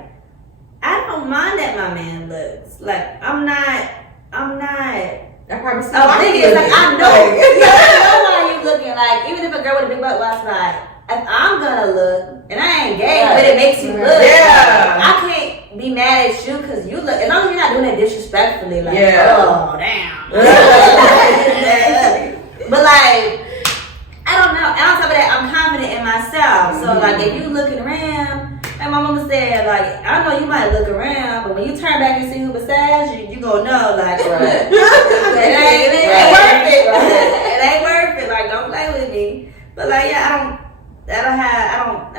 I don't mind that my man looks. Like, I'm not I probably see oblivious. Like, I know. Yeah, I know why you looking. Like, even if a girl with a big butt walks by, if I'm gonna look, and I ain't gay, but it makes you look. Yeah. I can't be mad at you because you look. As long as you're not doing it disrespectfully, like, oh damn. But like, I don't know. And on top of that, I'm confident in myself. So like, if you looking around, like my mama said, like I know you might look around, but when you turn back and see who besides you, you gonna know, like, it ain't worth it. It ain't worth it. Like, don't play with me. But like, yeah, I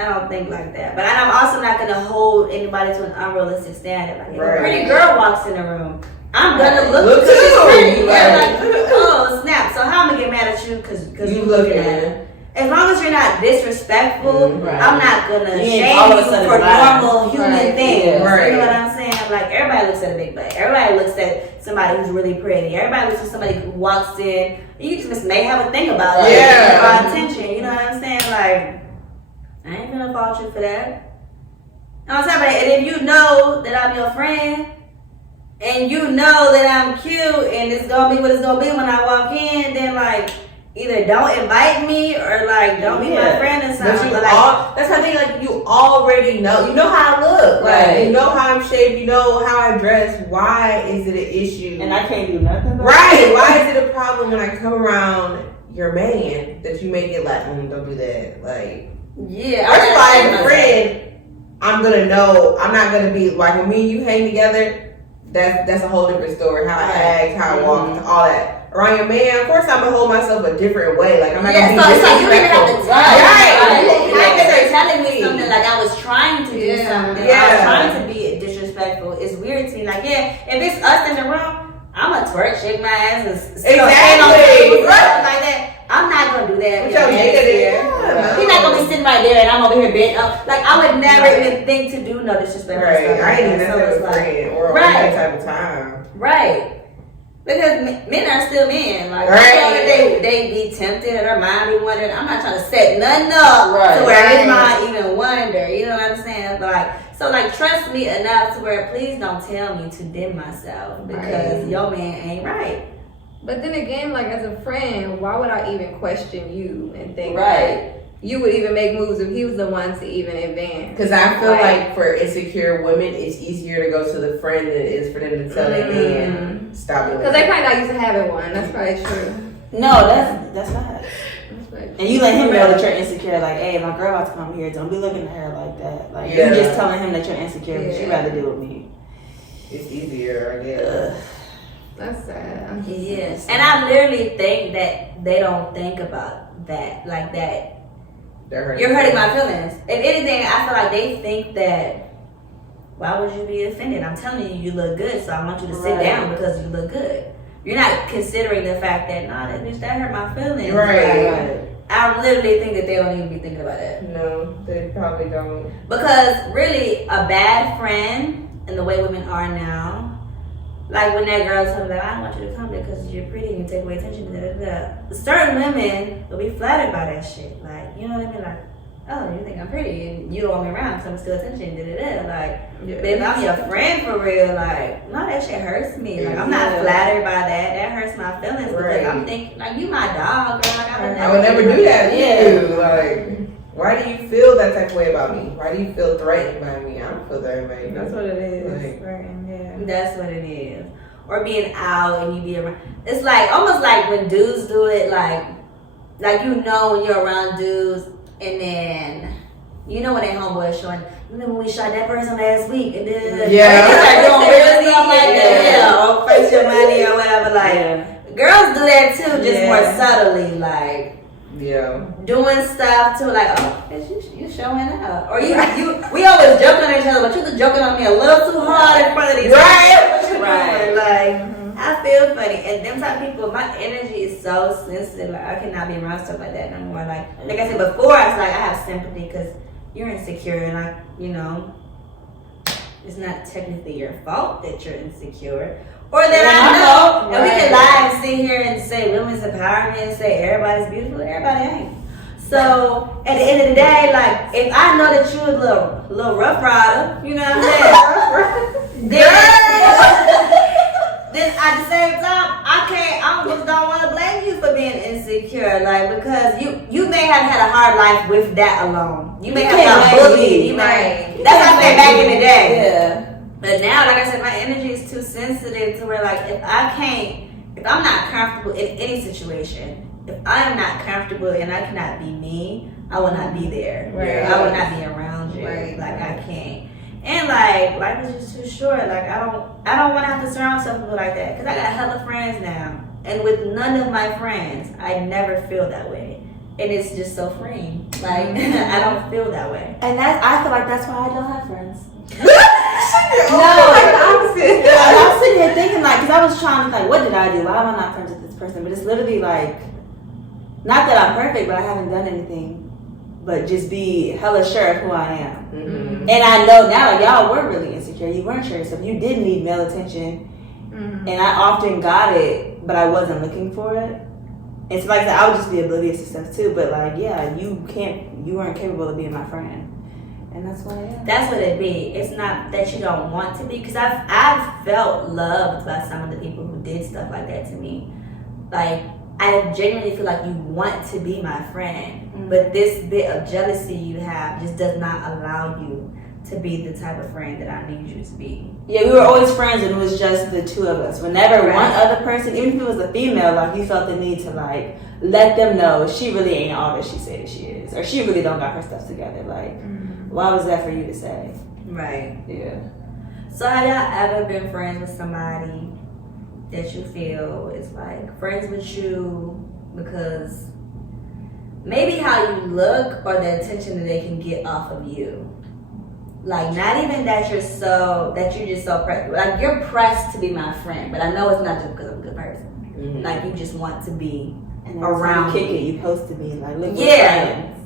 don't think like that. But I'm also not gonna hold anybody to an unrealistic standard. Like, if a pretty girl walks in the room, I'm gonna look because she's pretty. Yeah, like, oh snap! So how I'm gonna get mad at you because you looking at her? As long as you're not disrespectful, I'm not gonna shame you for normal human things. You know what I'm saying? Like, everybody looks at a big butt. Everybody looks at somebody who's really pretty. Everybody looks at somebody who walks in. You just may have a thing about it. Yeah. Draw attention. You know what I'm saying? Like, I ain't gonna fault you for that. And on top of that, and if you know that I'm your friend, and you know that I'm cute, and it's gonna be what it's gonna be when I walk in, then like, either don't invite me or like don't be my friend or something. But that's how I think. Like, you already know. You know how I look. Like, you know how I'm shaped. You know how I dress. Why is it an issue? And I can't do nothing about it. Why is it a problem when I come around your man that you make it like, don't do that? Like, yeah. First of all, as a friend, I'm gonna know. I'm not gonna be like, when me and you hang together. That's a whole different story. How I act, how I walk, all that. Around your man, of course, I'm gonna hold myself a different way. Like, I'm not gonna be it's like you didn't have to You're telling me something like I was trying to do something. I was trying to be disrespectful. It's weird to me. Like, if it's us in the room, I'm gonna twerk, shake my ass, and stand on tables, like that. I'm not gonna do that. With your nigga there. He's not gonna be sitting right there and I'm over here bent up. Like, I would never even think to do no disrespectful stuff. I ain't even that type of friend or that type of time. Right. Because men are still men. Like, I know that they be tempted or their mind be wondering. I'm not trying to set nothing up to where his mind even wonder. You know what I'm saying? But like, so like, trust me enough to where please don't tell me to dim myself because your man ain't right. But then again, like, as a friend, why would I even question you and think that you would even make moves if he was the one to even advance? Because I feel like for insecure women, it's easier to go to the friend than it is for them to tell their man stop doing it. Because they probably not used to having one. That's probably true. No, that's not. And you let him know that you're insecure. Like, hey, my girl about to come here. Don't be looking at her like that. Like, you're just telling him that you're insecure, but you'd rather do it with me. It's easier, I guess. That's sad. Yes. And I literally think that they don't think about that. Like that. You're hurting my feelings. If anything, I feel like they think that, why would you be offended? I'm telling you, you look good, so I want you to sit down because you look good. You're not considering the fact that, that hurt my feelings. Right. I literally think that they don't even be thinking about it. No, they probably don't. Because really, a bad friend, and the way women are now, like when that girl told me, like, I don't want you to come because you're pretty and you take away attention. Certain women will be flattered by that shit. Like, you know what I mean? Like, oh, you think I'm pretty and you don't want me around because I'm still attention. Like, but if I'm your friend for real, like, no, that shit hurts me. Like, I'm not flattered by that. That hurts my feelings because I'm thinking, like, you my dog, girl. Like, I would never do that to you. Like, why do you feel that type of way about me? Why do you feel threatened by me? I don't feel threatened by you. That's what it is. Like, that's what it is. Or being out and you be around. It's like almost like when dudes do it, like you know when you're around dudes and then you know when they homeboys showing. Remember when we shot that person last week and then they start doing weird stuff like that, or face your money or whatever. Like girls do that too, just more subtly, like. Yeah. Doing stuff too, like, oh, bitch, you showing up. Or we always joking on each other, but you joking on me a little too hard in front of these people. Right. Like, I feel funny. And them type of people, my energy is so sensitive. Like, I cannot be around stuff like that no more. Like I said before, I was like, I have sympathy because you're insecure and it's not technically your fault that you're insecure. Or that I know, and we can lie and sit here and say women's empowerment and say everybody's beautiful, everybody ain't. So at the end of the day, like if I know that you're a little rough rider, you know what I'm saying? then at the same time, I just don't want to blame you for being insecure, like because you may have had a hard life with that alone. You may have got bullied. That's what I said back in the day. Yeah. But now, like I said, my energy is too sensitive to where, like, if I'm not comfortable in any situation, if I am not comfortable and I cannot be me, I will not be there. Right. I will not be around you. Right. Like, I can't. And, like, life is just too short. Like, I don't want to have to surround myself with people like that. Because I got hella friends now. And with none of my friends, I never feel that way. And it's just so freeing. Like, I don't feel that way. And I feel like that's why I don't have friends. No, like the opposite. I was sitting here thinking, like, because I was trying to, like, what did I do? Why am I not friends with this person? But it's literally like, not that I'm perfect, but I haven't done anything but just be hella sure of who I am. Mm-hmm. And I know now, like, y'all were really insecure. You weren't sure yourself. You did need male attention. Mm-hmm. And I often got it, but I wasn't looking for it. And so, like I said, I would just be oblivious to stuff too. But, like, yeah, you weren't capable of being my friend. And that's what I am. That's what it be. It's not that you don't want to be, because I've felt loved by some of the people who did stuff like that to me. Like, I genuinely feel like you want to be my friend, but this bit of jealousy you have just does not allow you to be the type of friend that I need you to be. Yeah, we were always friends and it was just the two of us. Whenever one other person, even if it was a female, like you felt the need to like let them know she really ain't all that she said she is, or she really don't got her stuff together. Like, why was that for you to say? Right. Yeah. So have y'all ever been friends with somebody that you feel is like friends with you because maybe how you look or the attention that they can get off of you? Like, not even that you're just so pressed. Like, you're pressed to be my friend, but I know it's not just because I'm a good person. Mm-hmm. Like, you just want to be around kick me. It, you supposed to be like, look, friends.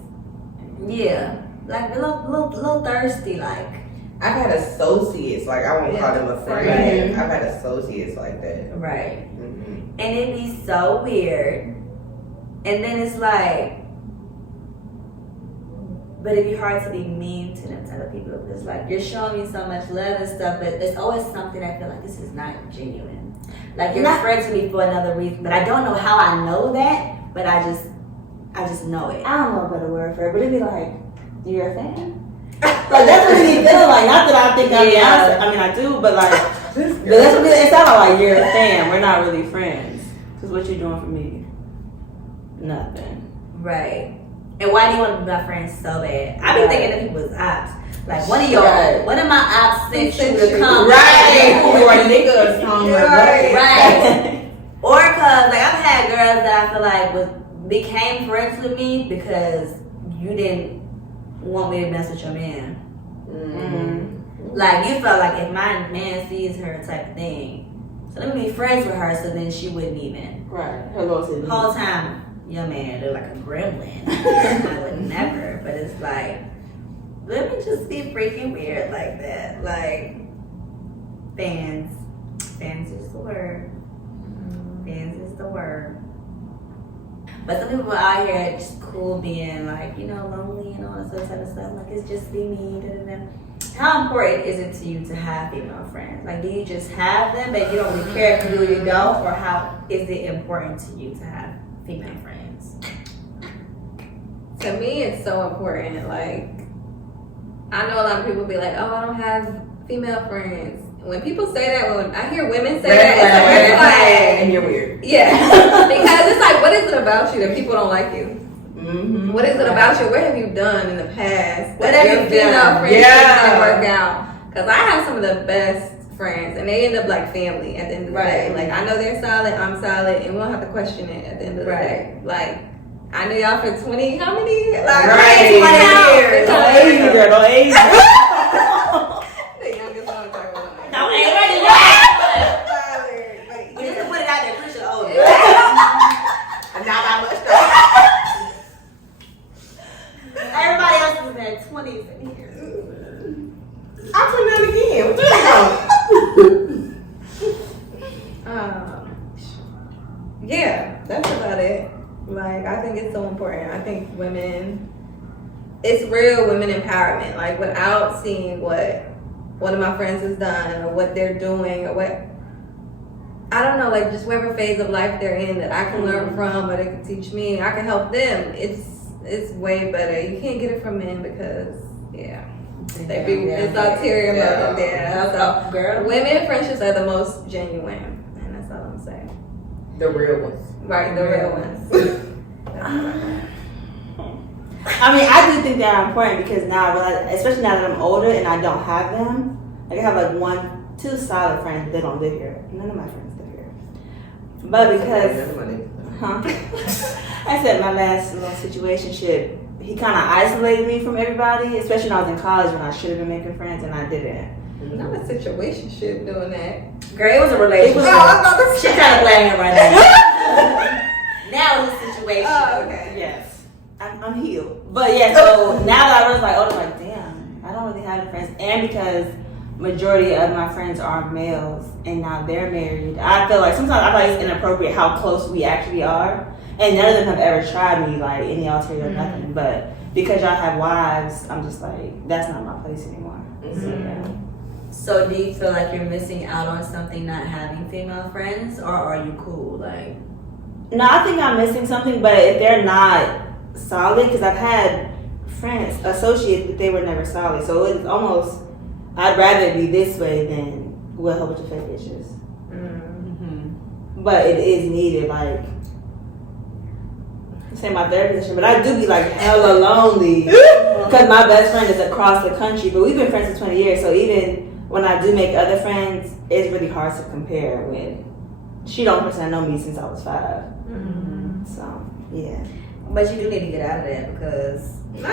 Yeah, like a little thirsty. Like, I've had associates. Like, I won't call them a friend. Right. I've had associates like that. Right. Mm-hmm. And it'd be so weird. And then it's like, but it'd be hard to be mean to them type of people. It's like, you're showing me so much love and stuff, but there's always something I feel like this is not genuine. Like, you're friends with me for another reason, but I don't know how I know that, but I just know it. I don't know a better word for it, but it'd be like, you're a fan? Like, that's what it be feeling like. Not that I think I'm honest. I mean, I do, but like, but that's what it sounds like. You're a fan. We're not really friends. Because what you doing for me? Nothing. Right. And why do you want to be my friend so bad? I be thinking that people's ops. Like one of my ops sent you to come. Right. Or a nigga or something. Right. Or cause like I've had girls that I feel like became friends with me because you didn't want me to mess with your man. Mm-hmm. Like you felt like if my man sees her type of thing, so let me be friends with her, so then she wouldn't even. Right. Hello to Whole time, your man look like a gremlin. I would never, but it's like, let me just be freaking weird like that. Like fans is the word. Fans is the word. But some people out here just cool being like, you know, lonely and all this other type of stuff. Like it's just be me. Da-da-da. How important is it to you to have female friends? Like, do you just have them, but you don't really care if you do or you don't, or how is it important to you to have female friends? To me, it's so important. Like, I know a lot of people be like, "Oh, I don't have female friends." When people say that, when I hear women say that, it's a red flag. And you're weird. Yeah, because it's like, what is it about you that people don't like you? Mm-hmm. What is it about you? What have you done in the past? What have your you female done? friendships Yeah. didn't work out? Because I have some of the best friends, and they end up like family at the end of the day. Like, I know they're solid, I'm solid, and we don't have to question it at the end of the day. Like, I knew y'all for 20, how many? Like, Right. 20 years. Don't age me, girl. Don't age me. The youngest one talking about. No, ain't ready. We just to put it out there, Christian older. Not that much though. Everybody else is in their 20s and years. I'm 29 again. What you Yeah, that's about it. Like, I think it's so important. I think it's real women empowerment. Like, without seeing what one of my friends has done or what they're doing or what, I don't know, like just whatever phase of life they're in that I can learn from or they can teach me, I can help them. It's way better. You can't get it from men because, it's ulterior motive. Yeah. So, Girl. women friendships are the most genuine, and that's all I'm saying. The real ones. Right, the real ones. I mean, I do think they're important because now, especially now that I'm older and I don't have them, like I have like 2 solid friends, but they don't live here. None of my friends live here. But because, I said my last little situationship, he kind of isolated me from everybody, especially when I was in college when I should have been making friends and I didn't. Not a situationship doing that. Girl, it was a relationship. She's trying to blame him right now. Now it's a situation. Oh, okay. Yes. I'm healed. But yeah, so now that I was like, like, damn, I don't really have any friends. And because majority of my friends are males and now they're married, I feel like sometimes I feel like it's inappropriate how close we actually are. And none of them have ever tried me like any ulterior or nothing. But because y'all have wives, I'm just like, that's not my place anymore. So, yeah. So do you feel like you're missing out on something not having female friends, or are you cool? Like, No, I think I'm missing something, but if they're not solid, because I've had friends, associates, but they were never solid. So it's almost, I'd rather be this way than with a whole bunch of fake bitches. mm-hmm. But it is needed, like, say my therapy session, but I do be like hella lonely because my best friend is across the country, but we've been friends for 20 years, so even when I do make other friends, it's really hard to compare when she don't personally know me since I was 5. Mm-hmm. So, yeah. But you do need to get out of that because I'm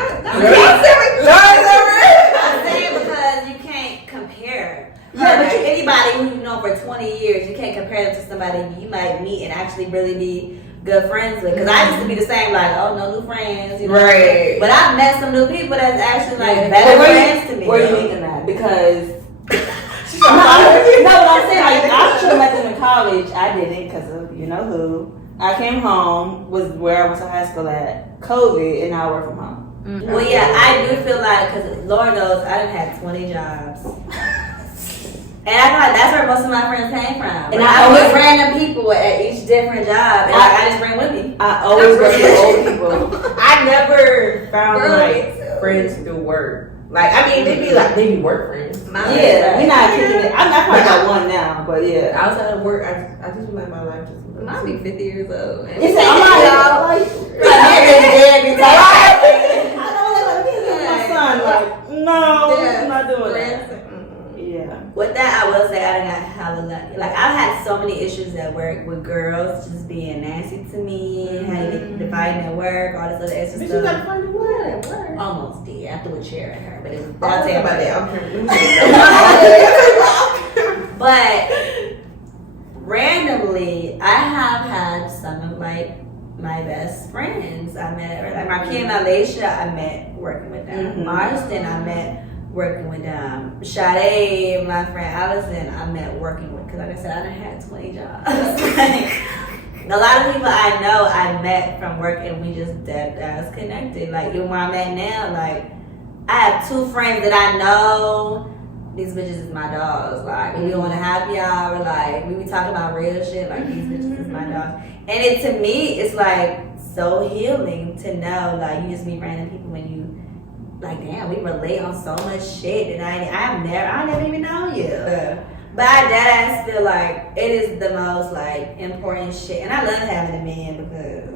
saying because you can't compare. Yeah, but anybody who you've known for 20 years, you can't compare them to somebody you might meet and actually really be good friends with. Because I used to be the same, like, oh, no new friends, you know. Right. But I've met some new people that's actually like better friends to me. Where are you thinking that? Because no, what I'm saying, like, I should have met them in college. I didn't because of you know who. I came home, was where I went to high school at, COVID, and now I work from home. Mm-hmm. Well, yeah, I do feel like, because Lord knows I done had 20 jobs. And I feel like that's where most of my friends came from. And I was random people at each different job, and I just bring with me. I always work with old people. I never found Girl, like friends through work. Like, I mean, they be work friends. Yeah, we're not kicking it. I'm not probably got one now, but yeah. Outside of work, I just like my life just. Might be 50 years old. You say, I'm not y'all like, Like, I don't let my son, like, no. not doing that. Friends. Yeah. With that, I will say I done got hella lucky. Like I've had so many issues at work with girls just being nasty to me, how you dividing at work, all this other extra Bitch, stuff. you gotta find your word. Almost did. I threw a chair at her, but it was. I'll I'll tell tell you about that. But randomly, I have had some of like my best friends I met. Like Marquis and Malaysia, I met working with them. Marston, I met working with them. Sade, my friend Allison, I met working with. Because like I said, I done had 20 jobs. A lot of people I know I met from work and we just dead ass connected. Like even where I'm at now, like I have 2 friends that I know. These bitches is my dogs. Like we be on a happy hour, like we be talking about real shit. Like these bitches is my dogs. And it to me, it's like so healing to know like you just meet random people when you like damn we relate on so much shit that I never even know you. But I dead ass feel like it is the most like important shit, and I love having a man because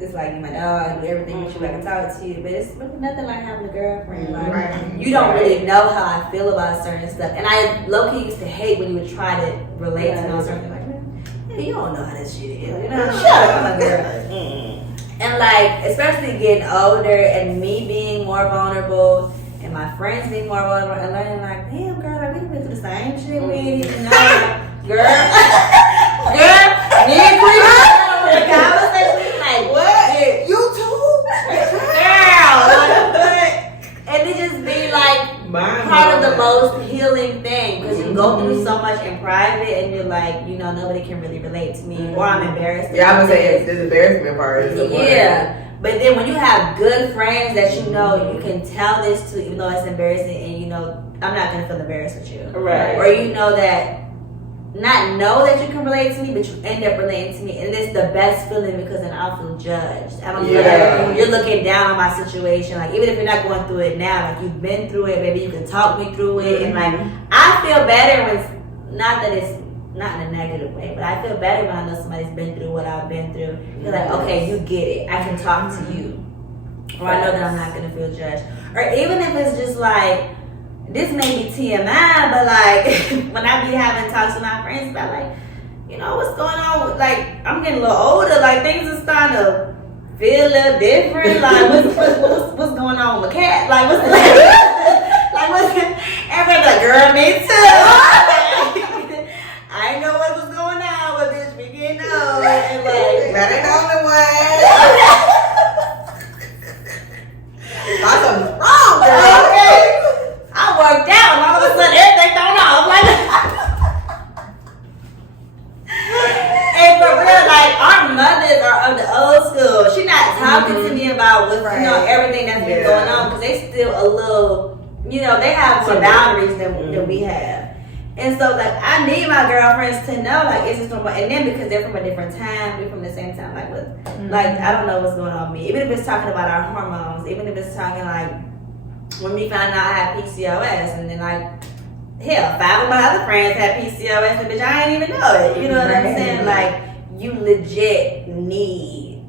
it's like you my dog, I do everything with you, I can talk to you, but it's really nothing like having a girlfriend. Like you don't really know how I feel about certain stuff, and I low-key used to hate when you would try to relate to me on something like, man, you don't know how this shit is, you know? Shut up, I'm a girl. And like, especially getting older and me being more vulnerable and my friends being more vulnerable and learning like, damn girl, like we went through the same shit we ain't even know. Girl, me and Chris had a conversation like, what? You too? Girl, and it just be like part of the most healing thing because you go through so much in private and you're like, you know, nobody can really relate to me or I'm embarrassed. Yeah, I would say it's the embarrassment part. Is the one. But then when you have good friends that you know you can tell this to, even though it's embarrassing, and you know I'm not gonna feel embarrassed with you, Right? Or you know that know that you can relate to me, but you end up relating to me, and it's the best feeling because then I'll feel judged. I don't feel like you're looking down on my situation. Like even if you're not going through it now, like you've been through it, maybe you can talk me through it, and like I feel better when not that it's not in a negative way, but I feel better when I know somebody's been through what I've been through. You're like, okay, you get it. I can talk to you, or I know that I'm not gonna feel judged, or even if it's just like. This may be TMI, but like when I be having talks with my friends about like, you know, what's going on with, like I'm getting a little older, like things are starting to feel a little different. Like what's going on with Cat? Like what's everybody like, girl, me too. I know what was going on, but bitch, we getting old and like that ain't the only way. Something's wrong, girl. Okay. I worked out and all of a sudden everything thrown off. Like, and for real, like our mothers are of the old school. She not talking to me about what you know everything that's been going on because they still a little, you know, they have more boundaries than we have. And so like I need my girlfriends to know like it's just normal. And then because they're from a different time, we're from the same time. Like with like I don't know what's going on with me. Even if it's talking about our hormones, even if it's talking like. When we found out I had PCOS, and then like, hell, 5 of my other friends had PCOS, and bitch, I ain't even know it. You know what I'm saying? Like, you legit need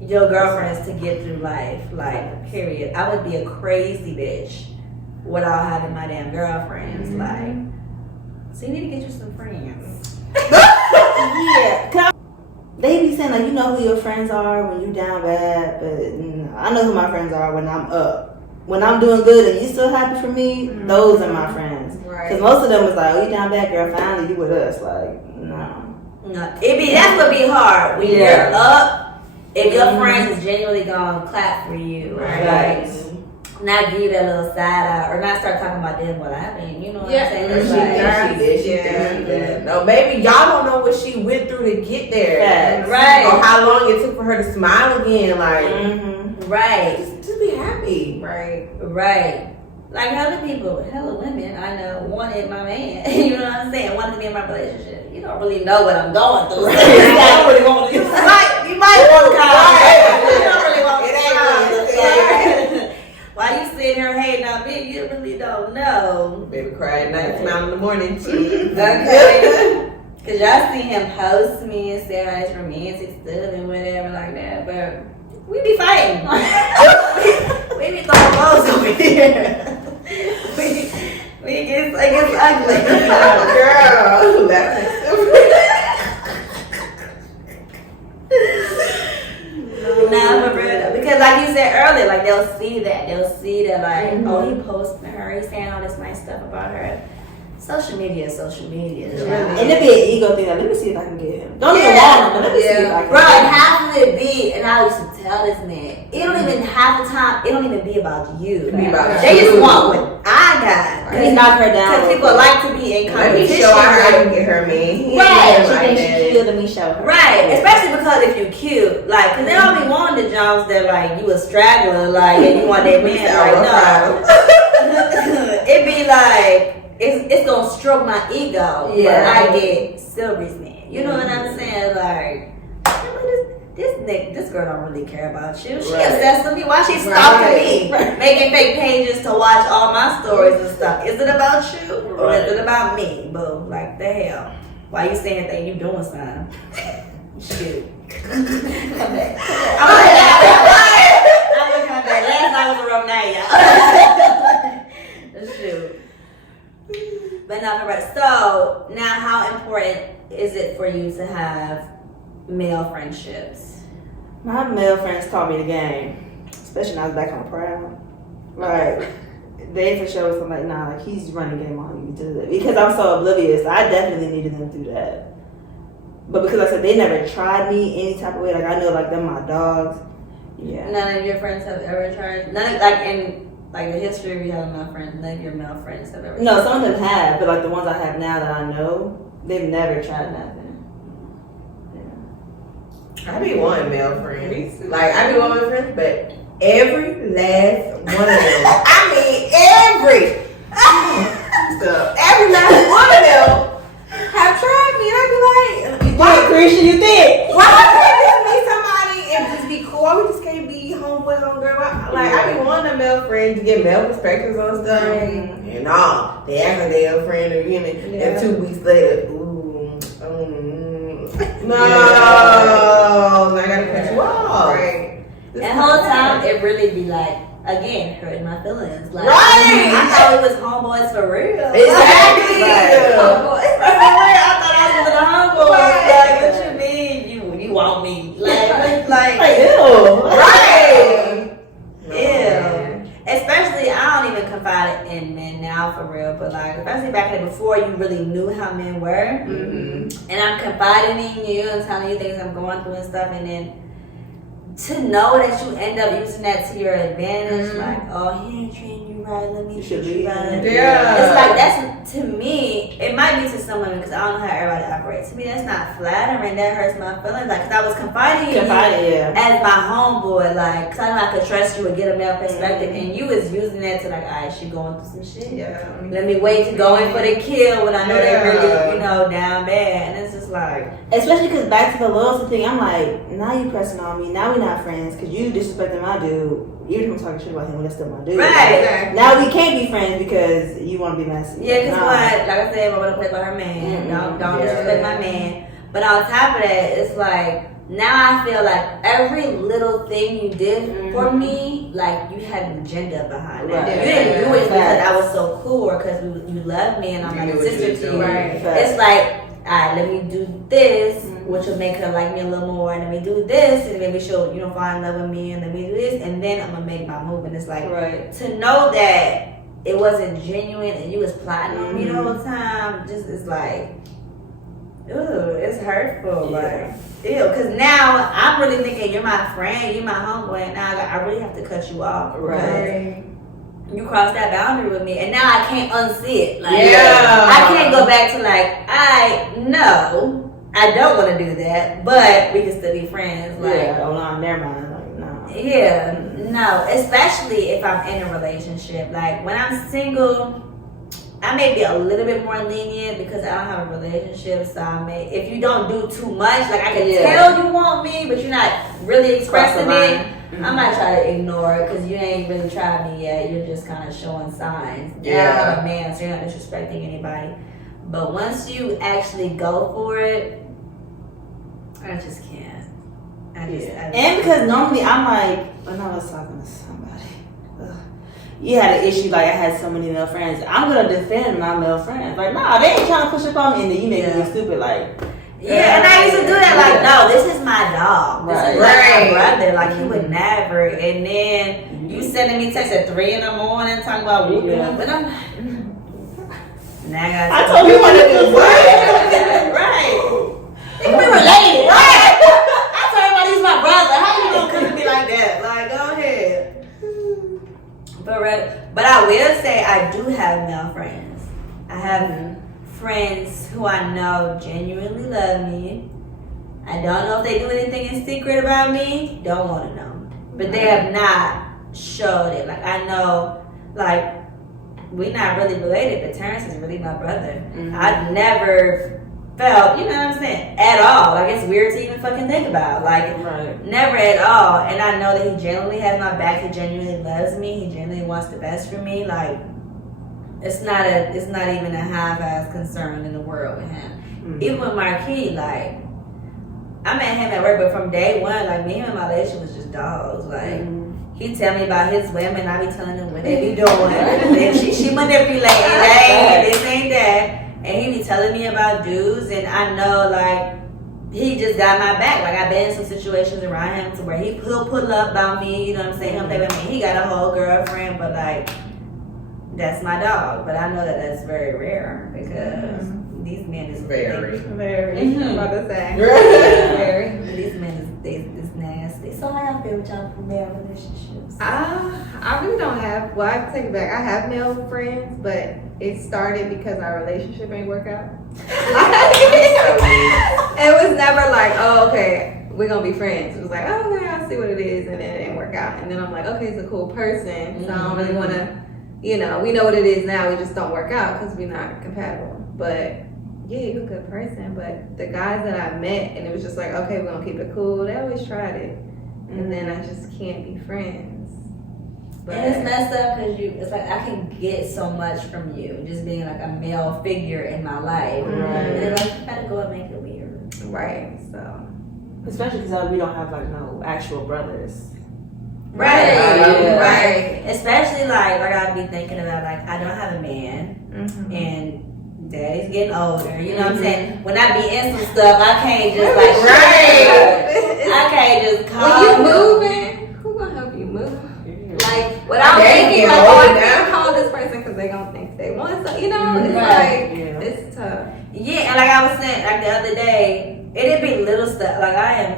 your girlfriends to get through life. Like, period. I would be a crazy bitch without having my damn girlfriends. Like, so you need to get you some friends. Yeah. They be saying like, you know who your friends are when you down bad, but I know who my friends are when I'm up. When I'm doing good and you still happy for me, those are my friends. Because most of them was like, oh, you down bad, girl, finally you with us. Like, no. That's what be hard. When you're up, if your friends is genuinely gonna clap for you, right? Like, not give you that little side eye, or not start talking about them what happened. You know what I'm saying? She did. No, baby, y'all don't know what she went through to get there. Right. Or how long it took for her to smile again. Like, right. Just be happy. Right. Like hella people, hella women I know wanted my man. You know what I'm saying? Wanted to be in my relationship. You don't really know what I'm going through. You don't really want to. You might want to call. You don't really want to call. While you sitting here hating on me, you really don't know. Baby cry at night, smile in the morning. Okay. Cause y'all see him post me and say all this romantic stuff and whatever like that, but we be fighting. We be throwing balls over here. it gets ugly. Girl, Nah, for real. Because like you said earlier, like they'll see that like, oh, he posting her, he's saying all this nice stuff about her. Social media is social media. And it'd be an ego thing. Like, let me see if I can get him. Don't even want him, but let me see if I can. Bro, and half of it be, and I used to tell this man, it don't even half the time. It don't even be about you. They just want what I got. Right. Knock her down. Because people like to be in Let me competition. show her how to get her man. Right. She thinks she's cute, let me show her. Right, especially because if you cute, like, cause they don't be wanting the Jones that like you a straggler, like, and you want that man, like, no. It be like it's gonna stroke my ego, but I get Sylvie's man. You know what I'm saying? Like, this girl don't really care about you. She obsessed with me. Why she stalking me? Making fake pages to watch all my stories and stuff. Is it about you or is it about me? Boo, like the hell. Why you saying that you doing something? Shoot. Come back. I'm gonna come back. Last night was a rough night, y'all. Shoot. But not correct. So now, how important is it for you to have male friendships? My male friends taught me the game, especially when I was back on Proud. Like, they for sure was like, nah, like he's running game on you do that because I'm so oblivious. I definitely needed them to do that. But because I said they never tried me any type of way, like I know like them my dogs. Yeah. None of your friends have ever tried. None of, like in like the history of you having male friends. None of your male friends have ever. No, some of them have, but like the ones I have now that I know, they've never tried nothing. I be wanting male friends. Like, I be wanting friends, but every last one of them. I mean, every last one of them have tried me. And I be like, What Christian you think? why can't just meet somebody and just be cool? We just can't be homeboy, homegirl. Like, I be wanting a male friend to get male perspectives on stuff. And all. They act like they a friend or you know, and 2 weeks later, no, I gotta cut you off. Right. And the whole time it really be like, again, hurting my feelings. Like, Right. I thought it was homeboys for real. Exactly. Homeboys for real. I thought I was with a homeboy. Right. Like, what you mean? You want me? Like Ew. Right. Ew. Especially, I don't even confide in men now for real, but like, especially back in the before you really knew how men were, and I'm confiding in you and telling you things I'm going through and stuff, and then to know that you end up using that to your advantage, like, oh, he ain't treating you right, let me treat you right. Yeah. It's like, that's, to me, it might be to some women, because I don't know how everybody operates. To me, that's not flattering, that hurts my feelings. Like, because I was confiding in you as my homeboy, like, because I know I could trust you and get a male perspective, and you was using that to like, all right, she going through some shit. Yeah. Let me wait to go in for the kill when I know they really, down bad. And it's just like, especially because back to the loyalty thing, I'm like, now you pressing on me. Now we not friends because you disrespecting my dude. Even if I'm talking shit about him, well, that's still my dude. right. Like, now we can't be friends because you want to be messy. Yeah, because what, like I said, I'm going to play by her man. Don't disrespect my man. But on top of that, it's like, now I feel like every little thing you did for me, like you had an agenda behind it. Right. You didn't do it because I was so cool or because you love me and I'm like a sister to you. Right. It's like, all right, let me do this, which will make her like me a little more, and let me do this, and maybe she'll, fall in love with me, and let me do this, and then I'm gonna make my move. And it's like, to know that it wasn't genuine and you was plotting on me the whole time, just is like, ooh, it's hurtful. Like, ew, because now I'm really thinking you're my friend, you're my homeboy, and now I really have to cut you off. Right. You crossed that boundary with me, and now I can't unsee it. Like, Yeah. I can't go back to like, I don't want to do that, but we can still be friends. Like, oh no, never mind. Like, no. yeah, no, especially if I'm in a relationship. Like when I'm single, I may be a little bit more lenient because I don't have a relationship. So if you don't do too much, like I can tell you want me, but you're not really expressing it. I might try to ignore it because you ain't really tried me yet. You're just kind of showing signs. Yeah. I don't have a man, so you're not disrespecting anybody. But once you actually go for it, I just can't. I just and because normally I'm like, when I was talking to somebody, you had an issue like I had so many male friends. I'm gonna defend my male friends. Like, nah, they ain't trying to push up on me, and then you make me look stupid. Like, yeah, and I used to do that. Like, no, this is my dog. This is like my brother. Like, he would never. And then you sending me texts at 3 in the morning talking about whooping him, but I'm like, I told you what to do. Right. It can be related. Right. I told everybody he's my brother. How you gonna come to me like that? Like, go ahead. But I will say I do have male friends. I have friends who I know genuinely love me. I don't know if they do anything in secret about me. Don't want to know. But they have not showed it. Like, I know, like, we're not really related, but Terrence is really my brother. I've never felt, you know what I'm saying, at all. Like, it's weird to even fucking think about. Like, never at all. And I know that he genuinely has my back. He genuinely loves me. He genuinely wants the best for me. Like, it's not even a half-ass concern in the world with him. Even with Marquis, like, I met him at work, but from day one, like, me and my relationship was just dogs. Like, he tell me about his women, I be telling him what they be doing. And she manipulating, this ain't that. And he be telling me about dudes, and I know, like, he just got my back. Like, I've been in some situations around him to where he'll pull up about me, you know what I'm saying? He'll play with me. He got a whole girlfriend, but, like, that's my dog. But I know that that's very rare because these men is very. I'm about to say. Very. These men is nasty. So how y'all feel with y'all male relationships? I really don't have. Well, I take it back. I have male friends, but it started because our relationship ain't work out. It was never like, oh, okay, we're gonna be friends. It was like, oh, okay, I'll see what it is, and then it didn't work out. And then I'm like, okay, it's a cool person, so I don't really want to, we know what it is now. We just don't work out because we're not compatible. But yeah, you're a good person. But the guys that I met, and it was just like, okay, we're gonna keep it cool. They always tried it, and then I just can't be friends. But and it's messed up because it's like I can get so much from you just being like a male figure in my life. And then like you gotta go and make it weird. Right. So especially because we don't have like no actual brothers. Right. Especially like I'd be thinking about like I don't have a man and daddy's getting older. You know what I'm saying? When I be in some stuff, I can't just like I can't just call. When you moving, who gonna help you move? Like, what I'm thinking, like, I can't call this person because they gonna think they want something, it's like, it's tough. Yeah, and like I was saying, like the other day, it'd be little stuff, like I am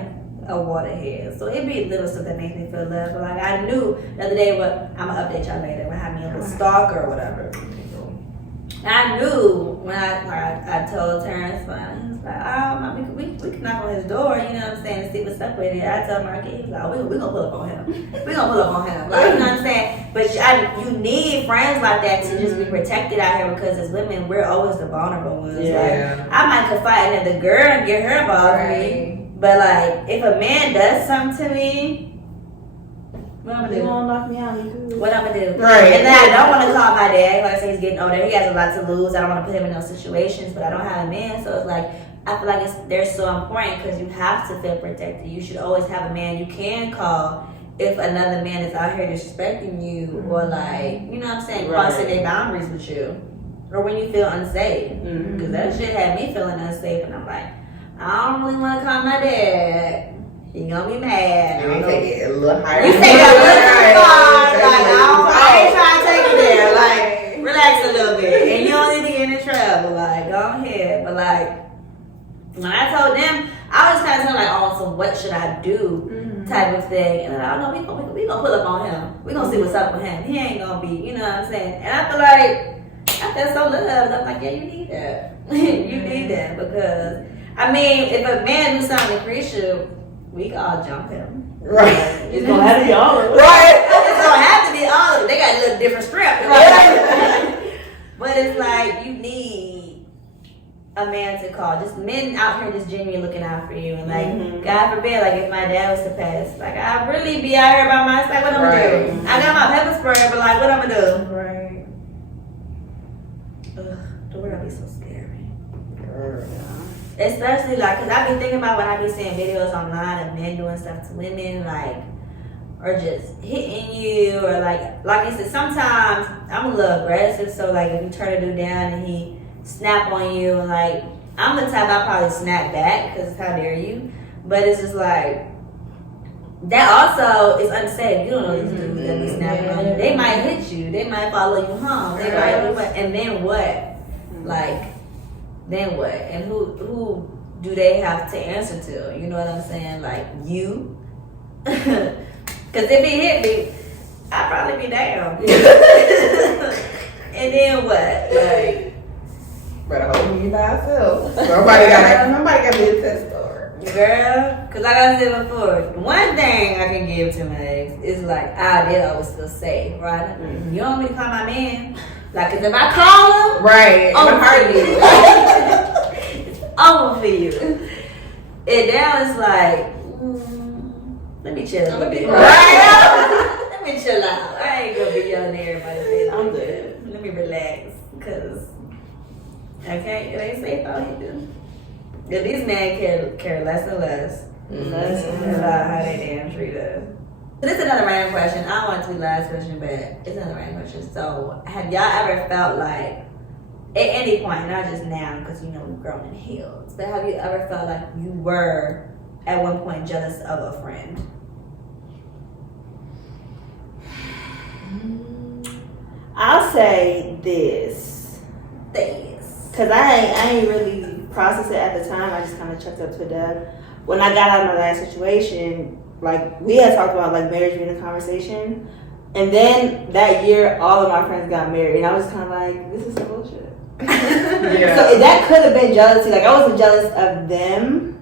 a waterhead, so it'd be little stuff that makes me feel love, but like I knew the other day, I'm gonna update y'all later, what happened with a stalker or whatever. I knew when I told Terrence, he was like, we can knock on his door, you know what I'm saying, and see what's up with it. I told Mark, he was like, we gonna pull up on him. We gonna pull up on him. Like, you know what I'm saying? But you need friends like that to just be protected out here because as women, we're always the vulnerable ones. Yeah. Like, I might confide in the girl and get her involved with me. But like, if a man does something to me, what I'm gonna do? You wanna knock me out? What I'm gonna do? Right. And then I don't want to call my dad. Like I say, he's getting older. He has a lot to lose. I don't want to put him in those situations, but I don't have a man, so it's like I feel like they're so important because you have to feel protected. You should always have a man you can call if another man is out here disrespecting you or like, you know what I'm saying, crossing their boundaries with you, or when you feel unsafe. Because that shit had me feeling unsafe, and I'm like, I don't really want to call my dad. He gonna be mad. You take it a little higher. You take it a little too far. Like, I ain't trying to take it there. Like, relax a little bit. And you don't need to get in trouble. Like, go ahead. But like, when I told them, I was kind of telling like, oh, so what should I do type of thing. And I know we gonna pull up on him. We gonna see what's up with him. He ain't gonna be, you know what I'm saying? And I feel like, I feel so loved. I'm like, yeah, you need that. You need that because, I mean, if a man do something to Krisha, we can all jump him. Right. It's gonna have to be all of them. Right. It's gonna have to be all of them. They got a little different strap. Right? But it's like you need a man to call. Just men out here just genuinely looking out for you. And like, God forbid, like if my dad was to pass, like I'd really be out here by myself. Like, what I'm gonna do? I got my pepper spray, but like, what I'm gonna do? Right. Ugh, the world be so scary. Especially like, cause I be thinking about when I be seeing videos online of men doing stuff to women, like, or just hitting you, or like I said, sometimes I'm a little aggressive. So like if you turn a dude down and he snap on you, and like I'm the type I probably snap back because how dare you? But it's just like that also is unsafe. You don't know these dudes that be snapping on you. They might hit you. They might follow you home. They might do what, and then what? Like then what? And who do they have to answer to? You know what I'm saying? Like you. Because if he hit me, I'd probably be down. And then what? Like, Better hold me by myself. Somebody got me a test score. girl, because like I said before, one thing I can give to my ex is like, I did always feel safe, right? You don't want me to call my man. Like, because if I call him, Right. over for you. It's over for you. And now it's like, let me chill a little bit. Let me chill out. I ain't gonna be yelling at everybody saying I'm good. Let me relax. Cause okay, it ain't safe out here. Yeah, these men care less and less. About how they damn treat us. So this is another random question. I don't want it to be the last question, but it's another random question. So have y'all ever felt like at any point, not just now, because you know we've grown and healed, but have you ever felt like you were at one point jealous of a friend? I'll say this. Because I ain't really processed it at the time. I just kind of checked up to death. When I got out of my last situation, like, we had talked about, like, marriage being a conversation. And then that year, all of my friends got married. And I was kind of like, this is some bullshit. Yeah. So that could have been jealousy. Like, I wasn't jealous of them.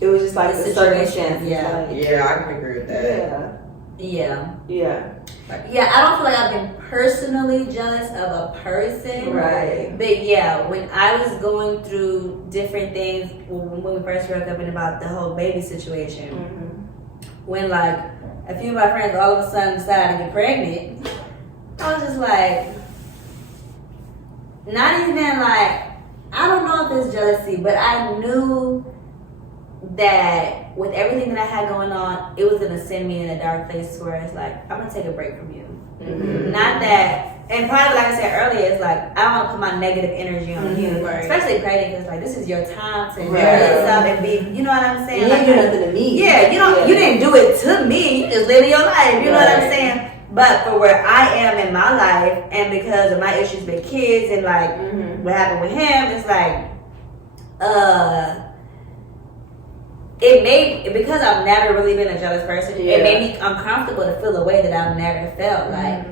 It was just, like, the circumstances. Yeah. Like, Yeah, I can agree with that. Yeah. Yeah. I don't feel like I've been personally jealous of a person. Right. But yeah, when I was going through different things when we first broke up and about the whole baby situation, when like a few of my friends all of a sudden decided to get pregnant, I was just like, not even like, I don't know if it's jealousy, but I knew that with everything that I had going on, it was gonna send me in a dark place where it's like, I'm gonna take a break from you. Not that, and probably like I said earlier, it's like, I don't wanna put my negative energy on you. Right. Especially pregnant, because like, this is your time to enjoy yourself and be, you know what I'm saying? You Like, didn't do nothing to me. yeah, you didn't do it to me, you just living your life, you know what I'm saying? But for where I am in my life, and because of my issues with kids and like what happened with him, it's like, it made, because I've never really been a jealous person, it made me uncomfortable to feel a way that I've never felt. Like,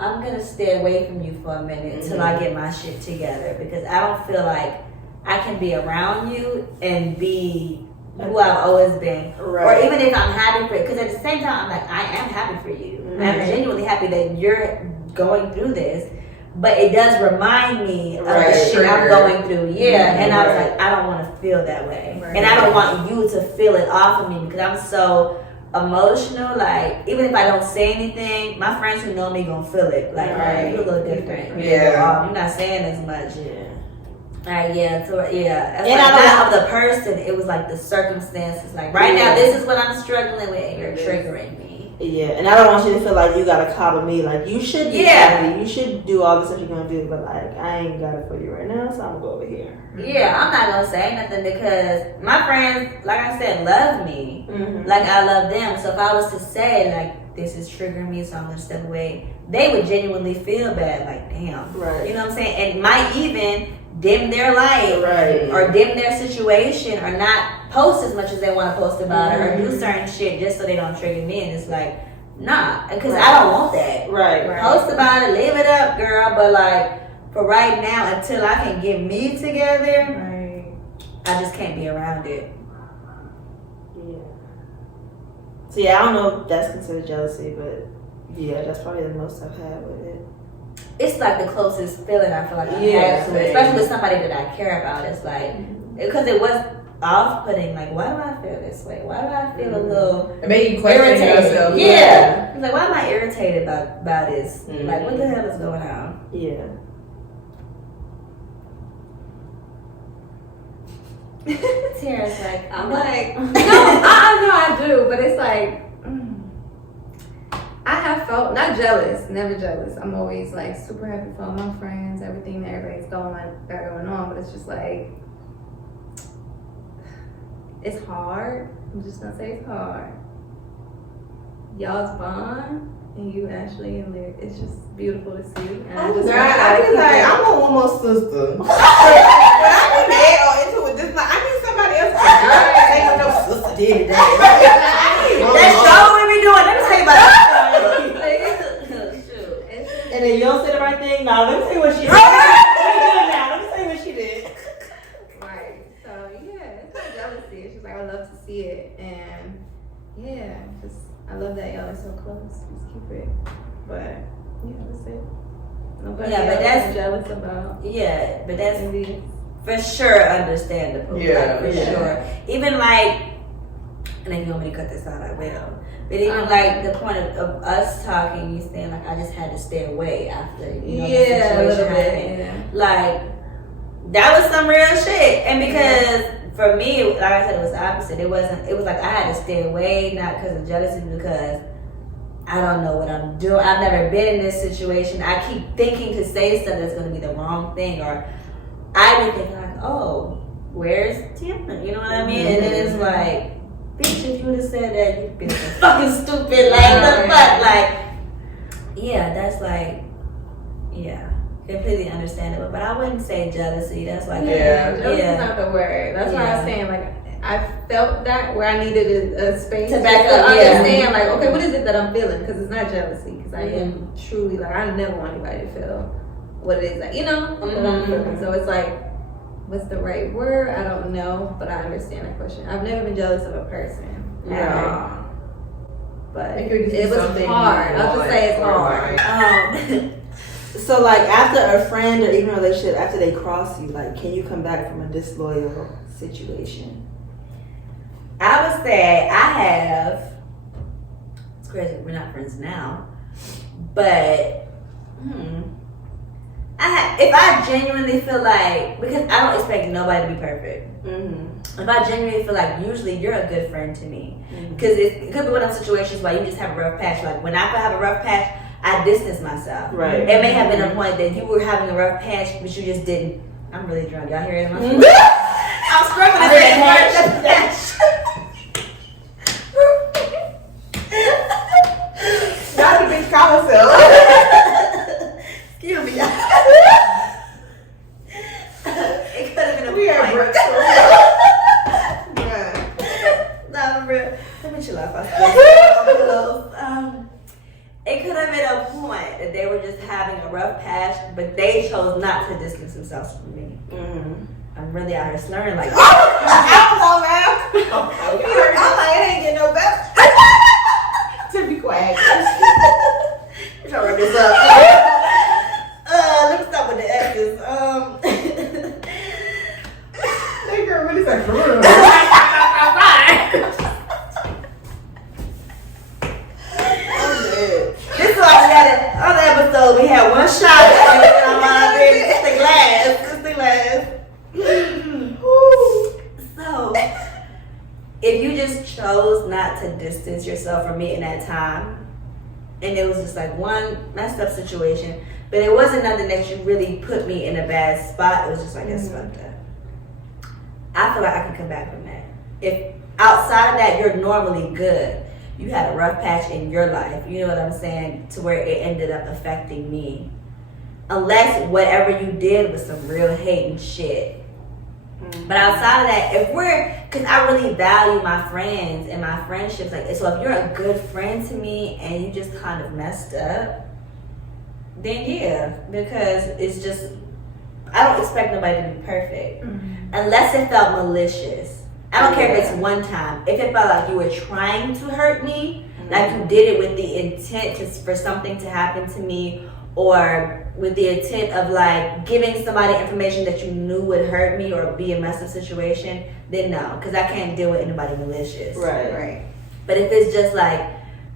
I'm gonna stay away from you for a minute till I get my shit together, because I don't feel like I can be around you and be who I've always been. Or even if I'm happy for it, because at the same time, I'm like, I am happy for you. I'm genuinely happy that you're going through this. But it does remind me of the shit I'm going through. And I was like, I don't want to feel that way. And I don't want you to feel it off of me, because I'm so emotional. Like, even if I don't say anything, my friends who know me gonna feel it. Like, you're a little different. You're not saying as much. And I not of the person, it was like the circumstances. Like, right now, this is what I'm struggling with, and you're triggering me. Yeah, and I don't want you to feel like you gotta coddle me. Like, you should be happy. You should do all the stuff you're gonna do, but like, I ain't got it for you right now, so I'm gonna go over here. Yeah, I'm not gonna say nothing, because my friends, like I said, love me. Like, I love them. So if I was to say like, this is triggering me, so I'm gonna step away, they would genuinely feel bad. Like, damn, you know what I'm saying? And might even dim their light, or dim their situation, or not post as much as they want to post about it, or do certain shit just so they don't trigger me. And it's like, nah, because I don't want that. Post about it, leave it up, girl. But like, for right now, until I can get me together, I just can't be around it. So I don't know if that's considered jealousy, but that's probably the most I've had with it. It's like the closest feeling I feel like I've had to it, especially with somebody that I care about. It's like, because it was off-putting. Like, why do I feel this way? Why do I feel a little it made you question yourself. It's like, why am I irritated about this? Like, what the hell is going on? Tara's like, I'm like, no, I do, but it's like, I have felt, not jealous, never jealous. I'm always like super happy for all my friends, everything that everybody's going on, but it's just like, it's hard. I'm just gonna say it's hard. Y'all's bond and you, Ashley and Lyric, it's just beautiful to see. And I just I be like, I want one more sister. When I be mad or into it, just like I need somebody else. Ain't no sister did today. that's all we be doing. Let me tell you about that. And then you don't say the right thing. Nah, let me tell you what she did. Let me tell you what she did. Right. So yeah, it's not jealousy. It's just like I love to see it, and yeah, just I love that y'all are so close. Just keep it. But yeah, that's it. Nobody Yeah, but else that's- I'm jealous about. Yeah, but that's Envious. for sure understandable. Yeah, like, for yeah. sure. Even like, and if you want me to cut this out, I will. But even like the point of us talking, you saying like I just had to stay away after you know the Yeah, a situation little bit. happened. Yeah. Like that was some real shit. And because for me, like I said, it was the opposite. It wasn't. It was like I had to stay away, not because of jealousy, because I don't know what I'm doing. I've never been in this situation. I keep thinking to say stuff that's going to be the wrong thing, or I be thinking like, oh, where's Tiana? You know what I mean? And then it's like, bitch, if you would have said that, you'd been so fucking stupid. Like, the fuck? Like, yeah, that's like, yeah, completely understandable. But I wouldn't say jealousy. That's like, Jealousy is not the word. That's why I was saying like I felt that where I needed a space To back up, understand like, okay, what is it that I'm feeling? Because it's not jealousy. Because I am truly like I never want anybody to feel what it is that what I'm feeling. So it's like, what's the right word? I don't know, but I understand that question. I've never been jealous of a person. Right. But It could just it be was something hard. you I'll just say it's want. hard. So like after a friend or even a relationship, after they cross you, like can you come back from a disloyal situation? I would say I have. It's crazy. We're not friends now, but if I genuinely feel like, because I don't expect nobody to be perfect. If I genuinely feel like, usually you're a good friend to me, because it could be one of those situations where you just have a rough patch. Like when I have a rough patch, I distance myself. Right. It may have been a point that you were having a rough patch, but you just didn't. I'm really drunk. Y'all hear it? I'm struggling to say patch. Not the bitch call herself. Excuse me. It could have been a We are point. Brooks. Nah, I'm real. Let me chill out. It could have been a point that they were just having a rough patch, but they chose not to distance themselves from me. I'm really out here slurring like. I don't know, man. I'm like, it ain't getting no better. To be quiet. I'm trying to wrap this up. Let me stop with the X's. That girl really said, This is why we had it on the episode. We had one shot on my baby. It's the glass. It's the glass. So, if you just chose not to distance yourself from me in that time, and it was just like one messed up situation, but it wasn't nothing that you really put me in a bad spot. It was just like, that's fucked up. I feel like I can come back from that. If outside of that, you're normally good. You had a rough patch in your life, you know what I'm saying, to where it ended up affecting me. Unless whatever you did was some real hate and shit. But outside of that, because I really value my friends and my friendships, like, so if you're a good friend to me and you just kind of messed up, then yeah, because it's just, I don't expect nobody to be perfect. Unless it felt malicious. I don't care if it's one time. If it felt like you were trying to hurt me, like you did it with the intent for something to happen to me, or with the intent of like giving somebody information that you knew would hurt me or be a messed up situation, then no, because I can't deal with anybody malicious. Right. But if it's just like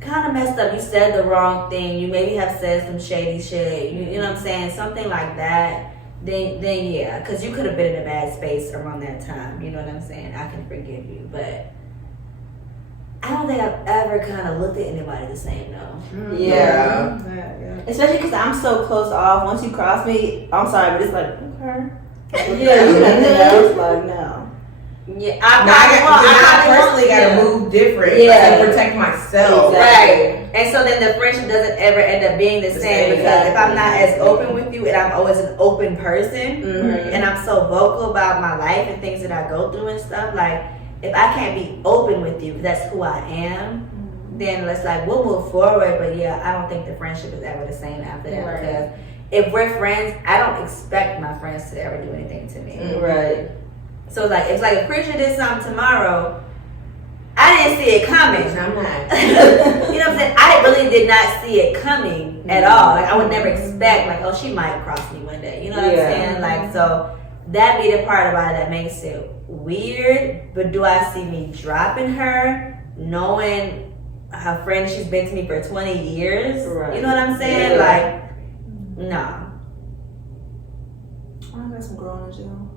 kind of messed up, you said the wrong thing, you maybe have said some shady shit, you know what I'm saying, something like that, then yeah, because you could have been in a bad space around that time. You know what I'm saying? I can forgive you, but I don't think I've ever kind of looked at anybody the same though. Yeah. Especially because I'm so close off. Once you cross me, I'm sorry, but it's like, okay. Yeah, you nothing else. Like, no. Yeah, I personally gotta move different to protect myself. Right. And so then the friendship doesn't ever end up being the same because if I'm not as open with you and I'm always an open person and I'm so vocal about my life and things that I go through and stuff, like if I can't be open with you, that's who I am, then let's like we'll move forward. But yeah, I don't think the friendship is ever the same after that because if we're friends, I don't expect my friends to ever do anything to me. Right. So like if Christian did something tomorrow, I didn't see it coming. I'm not. You know what I'm saying? I really did not see it coming at all. Like I would never expect like, oh, she might cross me one day. You know what I'm saying? Like so that be the part about it that makes it weird. But do I see me dropping her, knowing how friend she's been to me for 20 years? Right. You know what I'm saying? Yeah. Like, no. I got some growing to do.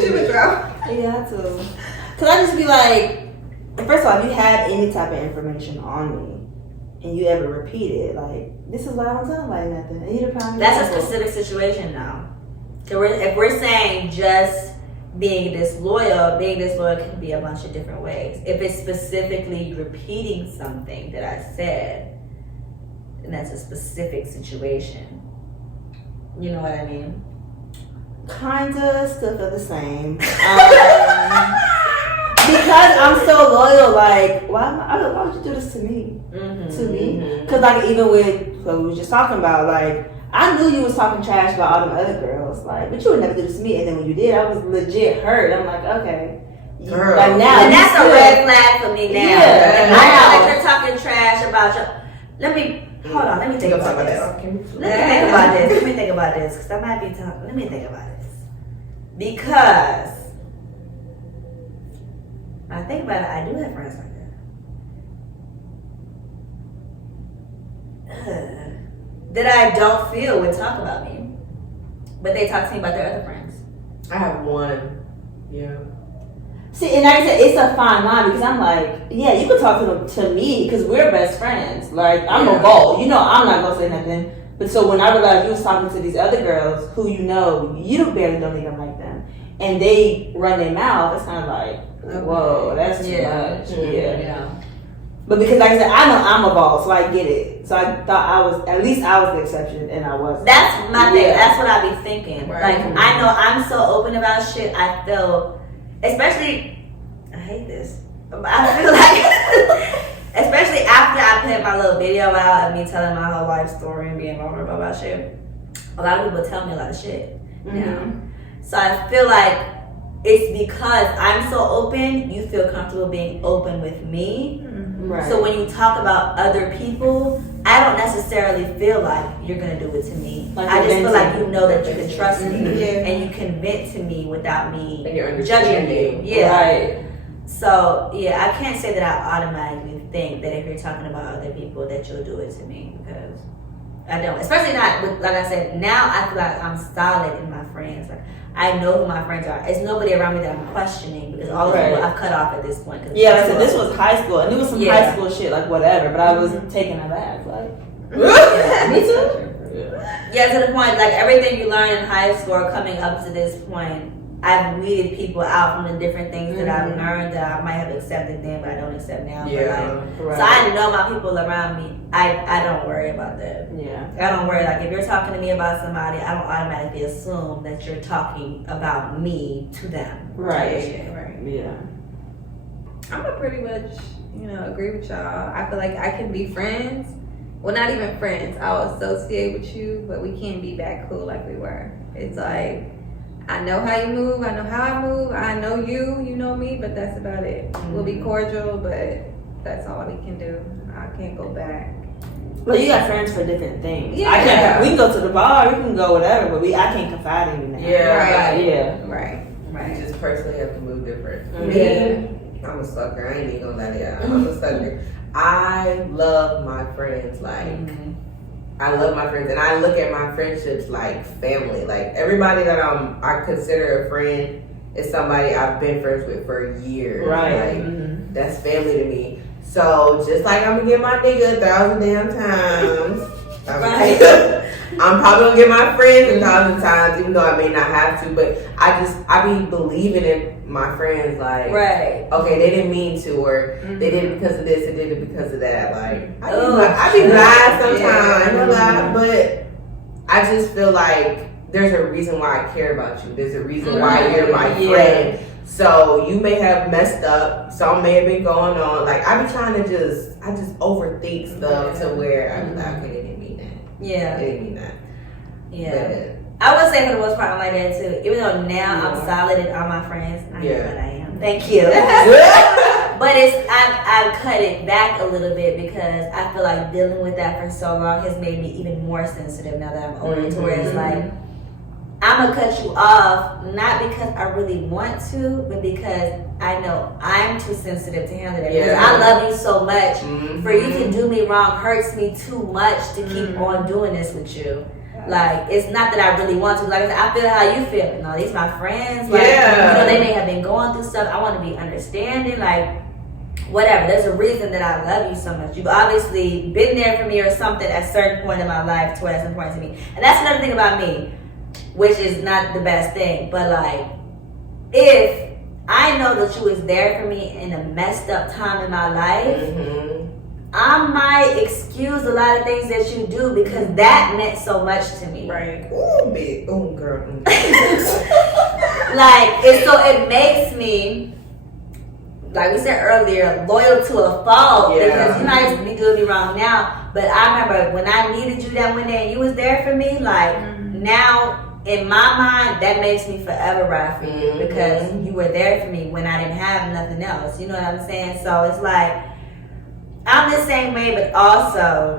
She would drop. Yeah, I do. Cause I just be like, first of all, if you have any type of information on me and you ever repeat it, like this is why I don't tell nobody nothing. And you're the prime That's a example. specific situation now. So if we're saying just being disloyal can be a bunch of different ways. If it's specifically repeating something that I said, then that's a specific situation. You know what I mean? Kinda still feel the same. Because I'm so loyal, like why would you do this to me? To me? Because like even with what we were just talking about, like I knew you was talking trash about all them other girls, like, but you would never do this to me. And then when you did, I was legit hurt. I'm like, okay. Girl. Like now, And that's a red flag for me now. Yeah. And I know that you're talking trash about you. Let me think about this. Let me think about this. Because I might be talking. Let me think about this. Because I think about it, I do have friends like that. That I don't feel would talk about me. But they talk to me about their other friends. I have one. Yeah. See, and like I said, it's a fine line because I'm like, yeah, you can talk to me because we're best friends. Like, I'm a bold. You know, I'm not going to say nothing. But so when I realized you was talking to these other girls who you barely don't even like them, and they run their mouth, it's kind of like, whoa, that's too much. Yeah. But because like I said, I know I'm a ball, so I get it. So I thought at least I was the exception, and I wasn't. That's my thing. That's what I be thinking. Right. Like, I know I'm so open about shit. I feel, especially, I hate this. I feel like, especially after I put my little video out of me telling my whole life story and being vulnerable about shit, a lot of people tell me a lot of shit now. So I feel like it's because I'm so open, you feel comfortable being open with me. Right. So when you talk about other people, I don't necessarily feel like you're gonna do it to me. Like I just feel like venting. you know that you can trust me Yeah. and you can vent to me without me And you're judging understanding. you. Yeah. Right. So yeah, I can't say that I automatically think that if you're talking about other people that you'll do it to me because I don't. Especially not with, like I said, now I feel like I'm solid in my friends. Like I know who my friends are. It's nobody around me that I'm questioning because all the people I've cut off at this point. Yeah, like I said, this was high school, and it was some Yeah. high school shit, like whatever. But I was taking it back, like me too. Yeah, to the point, like everything you learn in high school coming up to this point, I've weeded people out from the different things that I've learned that I might have accepted then, but I don't accept now. Yeah. But like, so I know my people around me. I don't worry about that. Yeah. I don't worry. Like if you're talking to me about somebody, I don't automatically assume that you're talking about me to them. Right. Right. Yeah. I'm gonna pretty much, agree with y'all. I feel like I can be friends. Well, not even friends. I'll associate with you, but we can't be back cool like we were. It's like, I know how you move. I know how I move. I know you. You know me, but that's about it. We'll be cordial, but that's all we can do. I can't go back. Well, you got friends for different things. Yeah. I can't. We can go to the bar. We can go whatever. But I can't confide in you now. Yeah. Right. Yeah. Right. You just personally have to move different. Yeah. Me, I'm a sucker. I ain't even gonna lie to y'all. I'm a sucker. I love my friends. Like, I love my friends, and I look at my friendships like family. Like everybody that I consider a friend is somebody I've been friends with for years. Right. Like that's family to me. So just like I'm gonna get my nigga 1,000 damn times, I'm probably gonna get my friends 1,000 times, even though I may not have to. But I be believing in my friends, like, Right. okay, they didn't mean to, or they did it because of this, they did it because of that. Like, I be glad sometimes, but I just feel like there's a reason why I care about you. There's a reason why you're my friend. So you may have messed up. Something may have been going on. Like I be trying to I just overthink stuff to where I'm like, okay, they didn't mean that. Yeah. They didn't mean that. Yeah. I would say for the most part I'm like that too. Even though now I'm solid in all my friends. I know what I am. Thank you. But I've cut it back a little bit because I feel like dealing with that for so long has made me even more sensitive now that I'm older. To where it's like I'm gonna cut you off, not because I really want to, but because I know I'm too sensitive to handle that. Because I love you so much. For you to do me wrong hurts me too much to keep on doing this with you. Like, it's not that I really want to. Like, I feel how you feel. You know, these my friends. Like, you know, they may have been going through stuff. I want to be understanding. Like, whatever. There's a reason that I love you so much. You've obviously been there for me or something at a certain point in my life to where that's important to me. And that's another thing about me, which is not the best thing. But, like, if I know that you was there for me in a messed up time in my life, I might excuse a lot of things that you do because that meant so much to me. Right. Ooh, big. Oh, girl. Like, it makes me, like we said earlier, loyal to a fault. Because you might be doing me wrong now, but I remember when I needed you that one day and you was there for me, like, now in my mind, that makes me forever ride for you because you were there for me when I didn't have nothing else. You know what I'm saying? So it's like, I'm the same way, but also,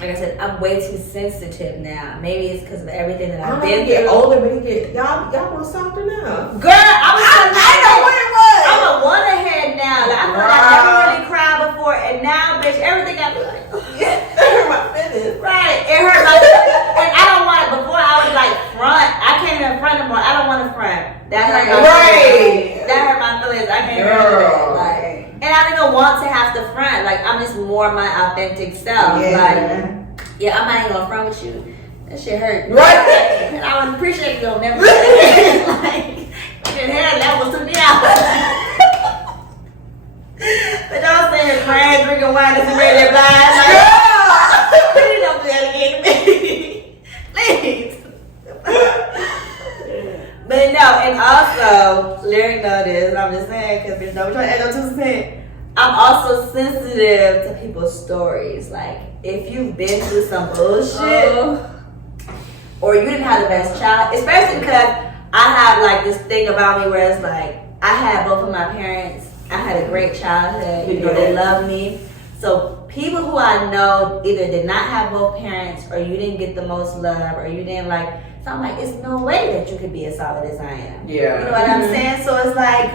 like I said, I'm way too sensitive now. Maybe it's because of everything that I've been through. Get older, but y'all want softer now. Girl, I know what it was. I'm a one ahead now. Like, I feel like I never really cried before, and now, bitch, everything I feel like, it hurt my feelings. Right, it hurt my feelings, and I don't want it. Before I was like front, I can't even front no more. I don't want to front. That hurt my feelings. That hurt my feelings. I can't do it. And I don't even want to have to front. Like, I'm just more my authentic self. Like, I'm not even gonna front with you. That shit hurt. Right. And I would appreciate you never like, your hair levels took me out. But y'all saying you're crying, drinking wine, and ready to blind. Like, please don't do that again to me. Please. But no, and also, Larry know this, I'm just saying, because bitch, don't try to add no 2 cents. I'm also sensitive to people's stories. Like, if you've been through some bullshit, or you didn't have the best child, especially because I have like this thing about me where it's like, I had both of my parents, I had a great childhood, you know, they loved me. So people who I know either did not have both parents, or you didn't get the most love, or you didn't like, so I'm like, it's no way that you could be as solid as I am. Yeah. You know what I'm saying? So it's like,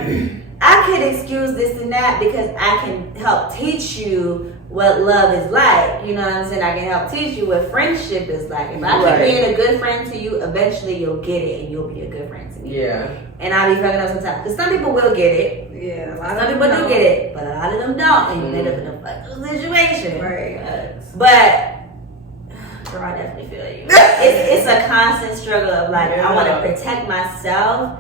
I can excuse this and that because I can help teach you what love is like. You know what I'm saying? I can help teach you what friendship is like. If I keep being a good friend to you, eventually you'll get it and you'll be a good friend to me. Yeah. And I'll be fucking up sometimes. Because some people will get it. Yeah. Some people do get it. But a lot of them don't. And you end up in a fucking situation. Right. But girl, I definitely feel you. It's a constant struggle of like, I want to protect myself,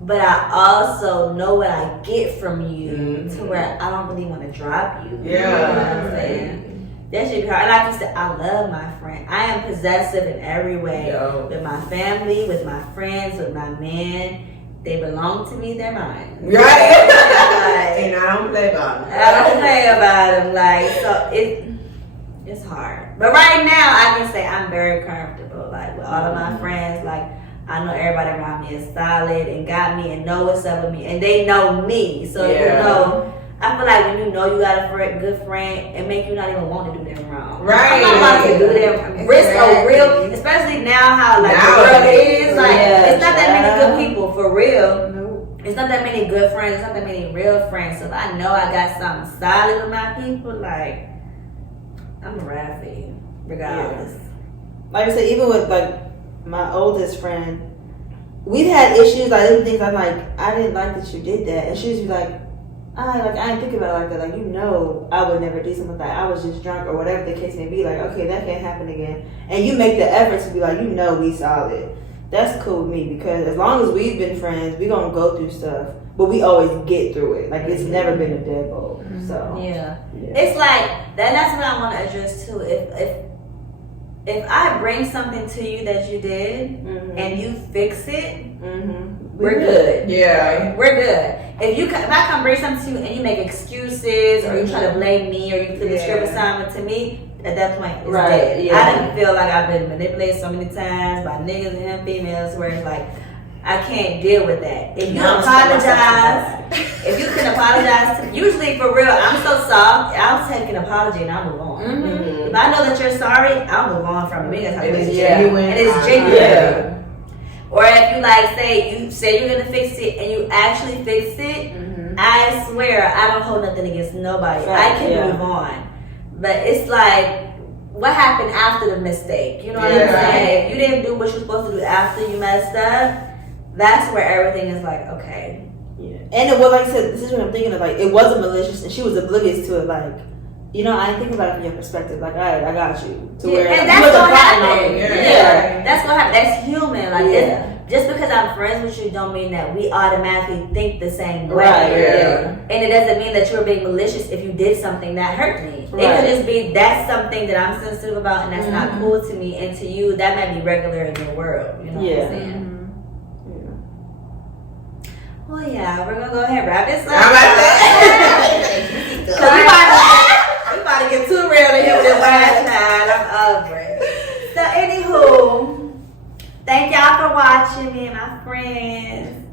but I also know what I get from you to where I don't really want to drop you. Yeah. You know what I'm saying? That should be hard. And like you said, I love my friend. I am possessive in every way. With my family, with my friends, with my men. They belong to me, they're mine. Right. Like, and I don't play about them. I don't play about them. Like, so it's hard. But right now, I can say I'm very comfortable. Like, with all of my friends, like, I know everybody around me is solid and got me and know what's up with me. And they know me. So, you know, I feel like when you know you got a good friend, it make you not even want to do them wrong. Right. I'm not about to do them. Risk a real, especially now how, like, the world is. Like, it's not that many good people, for real. It's not that many good friends. It's not that many real friends. So if I know I got something solid with my people, like, I'm a ride for you. regardless. Like I said, even with like my oldest friend, we've had issues, like little things. I'm like, I didn't like that you did that, and she was like, I didn't think about it like that. Like, you know, I would never do something like that. I was just drunk or whatever the case may be. Like, okay, that can't happen again. And you make the effort to be like, you know, we solid. That's cool with me because as long as we've been friends, we gonna go through stuff, but we always get through it. Like, it's never been a deadbolt. So Yeah. It's like that's what I want to address too. If I bring something to you that you did and you fix it, we're good. Yeah. We're good. If I come bring something to you and you make excuses or you try to blame me or you flip the script assignment to me, at that point it's dead. Yeah. I didn't feel like I've been manipulated so many times by niggas and females where it's like I can't deal with that. If you apologize, if you can apologize to usually for real, I'm so soft, I'll take an apology and I'll move on. If I know that you're sorry, I'll move on from it. We ain't gonna have to genuine. and it's genuine. Yeah. Or if you like say you're gonna fix it and you actually fix it, I swear I don't hold nothing against nobody. I can move on. But it's like what happened after the mistake? You know what I'm saying? If you didn't do what you're supposed to do after you messed up, that's where everything is like, okay. Yeah. And like I said, this is what I'm thinking of. Like, it wasn't malicious, and she was oblivious to it. Like, you know, I ain't thinking about it from your perspective. Like, all right, I got you. To where and like, that's what happened. Yeah. That's what happened. That's human. Like, just because I'm friends with you, don't mean that we automatically think the same way. Right. Yeah. And it doesn't mean that you're being malicious if you did something that hurt me. Right. It could just be that's something that I'm sensitive about, and that's not cool to me. And to you, that might be regular in your world. You know what I'm saying? Well, yeah, we're gonna go ahead and wrap this up. Cause we about to get too real to hit this last night. I'm over it. So, anywho, thank y'all for watching me and my friends.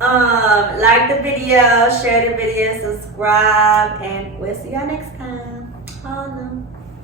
Like the video, share the video, subscribe, and we'll see y'all next time. Hold on.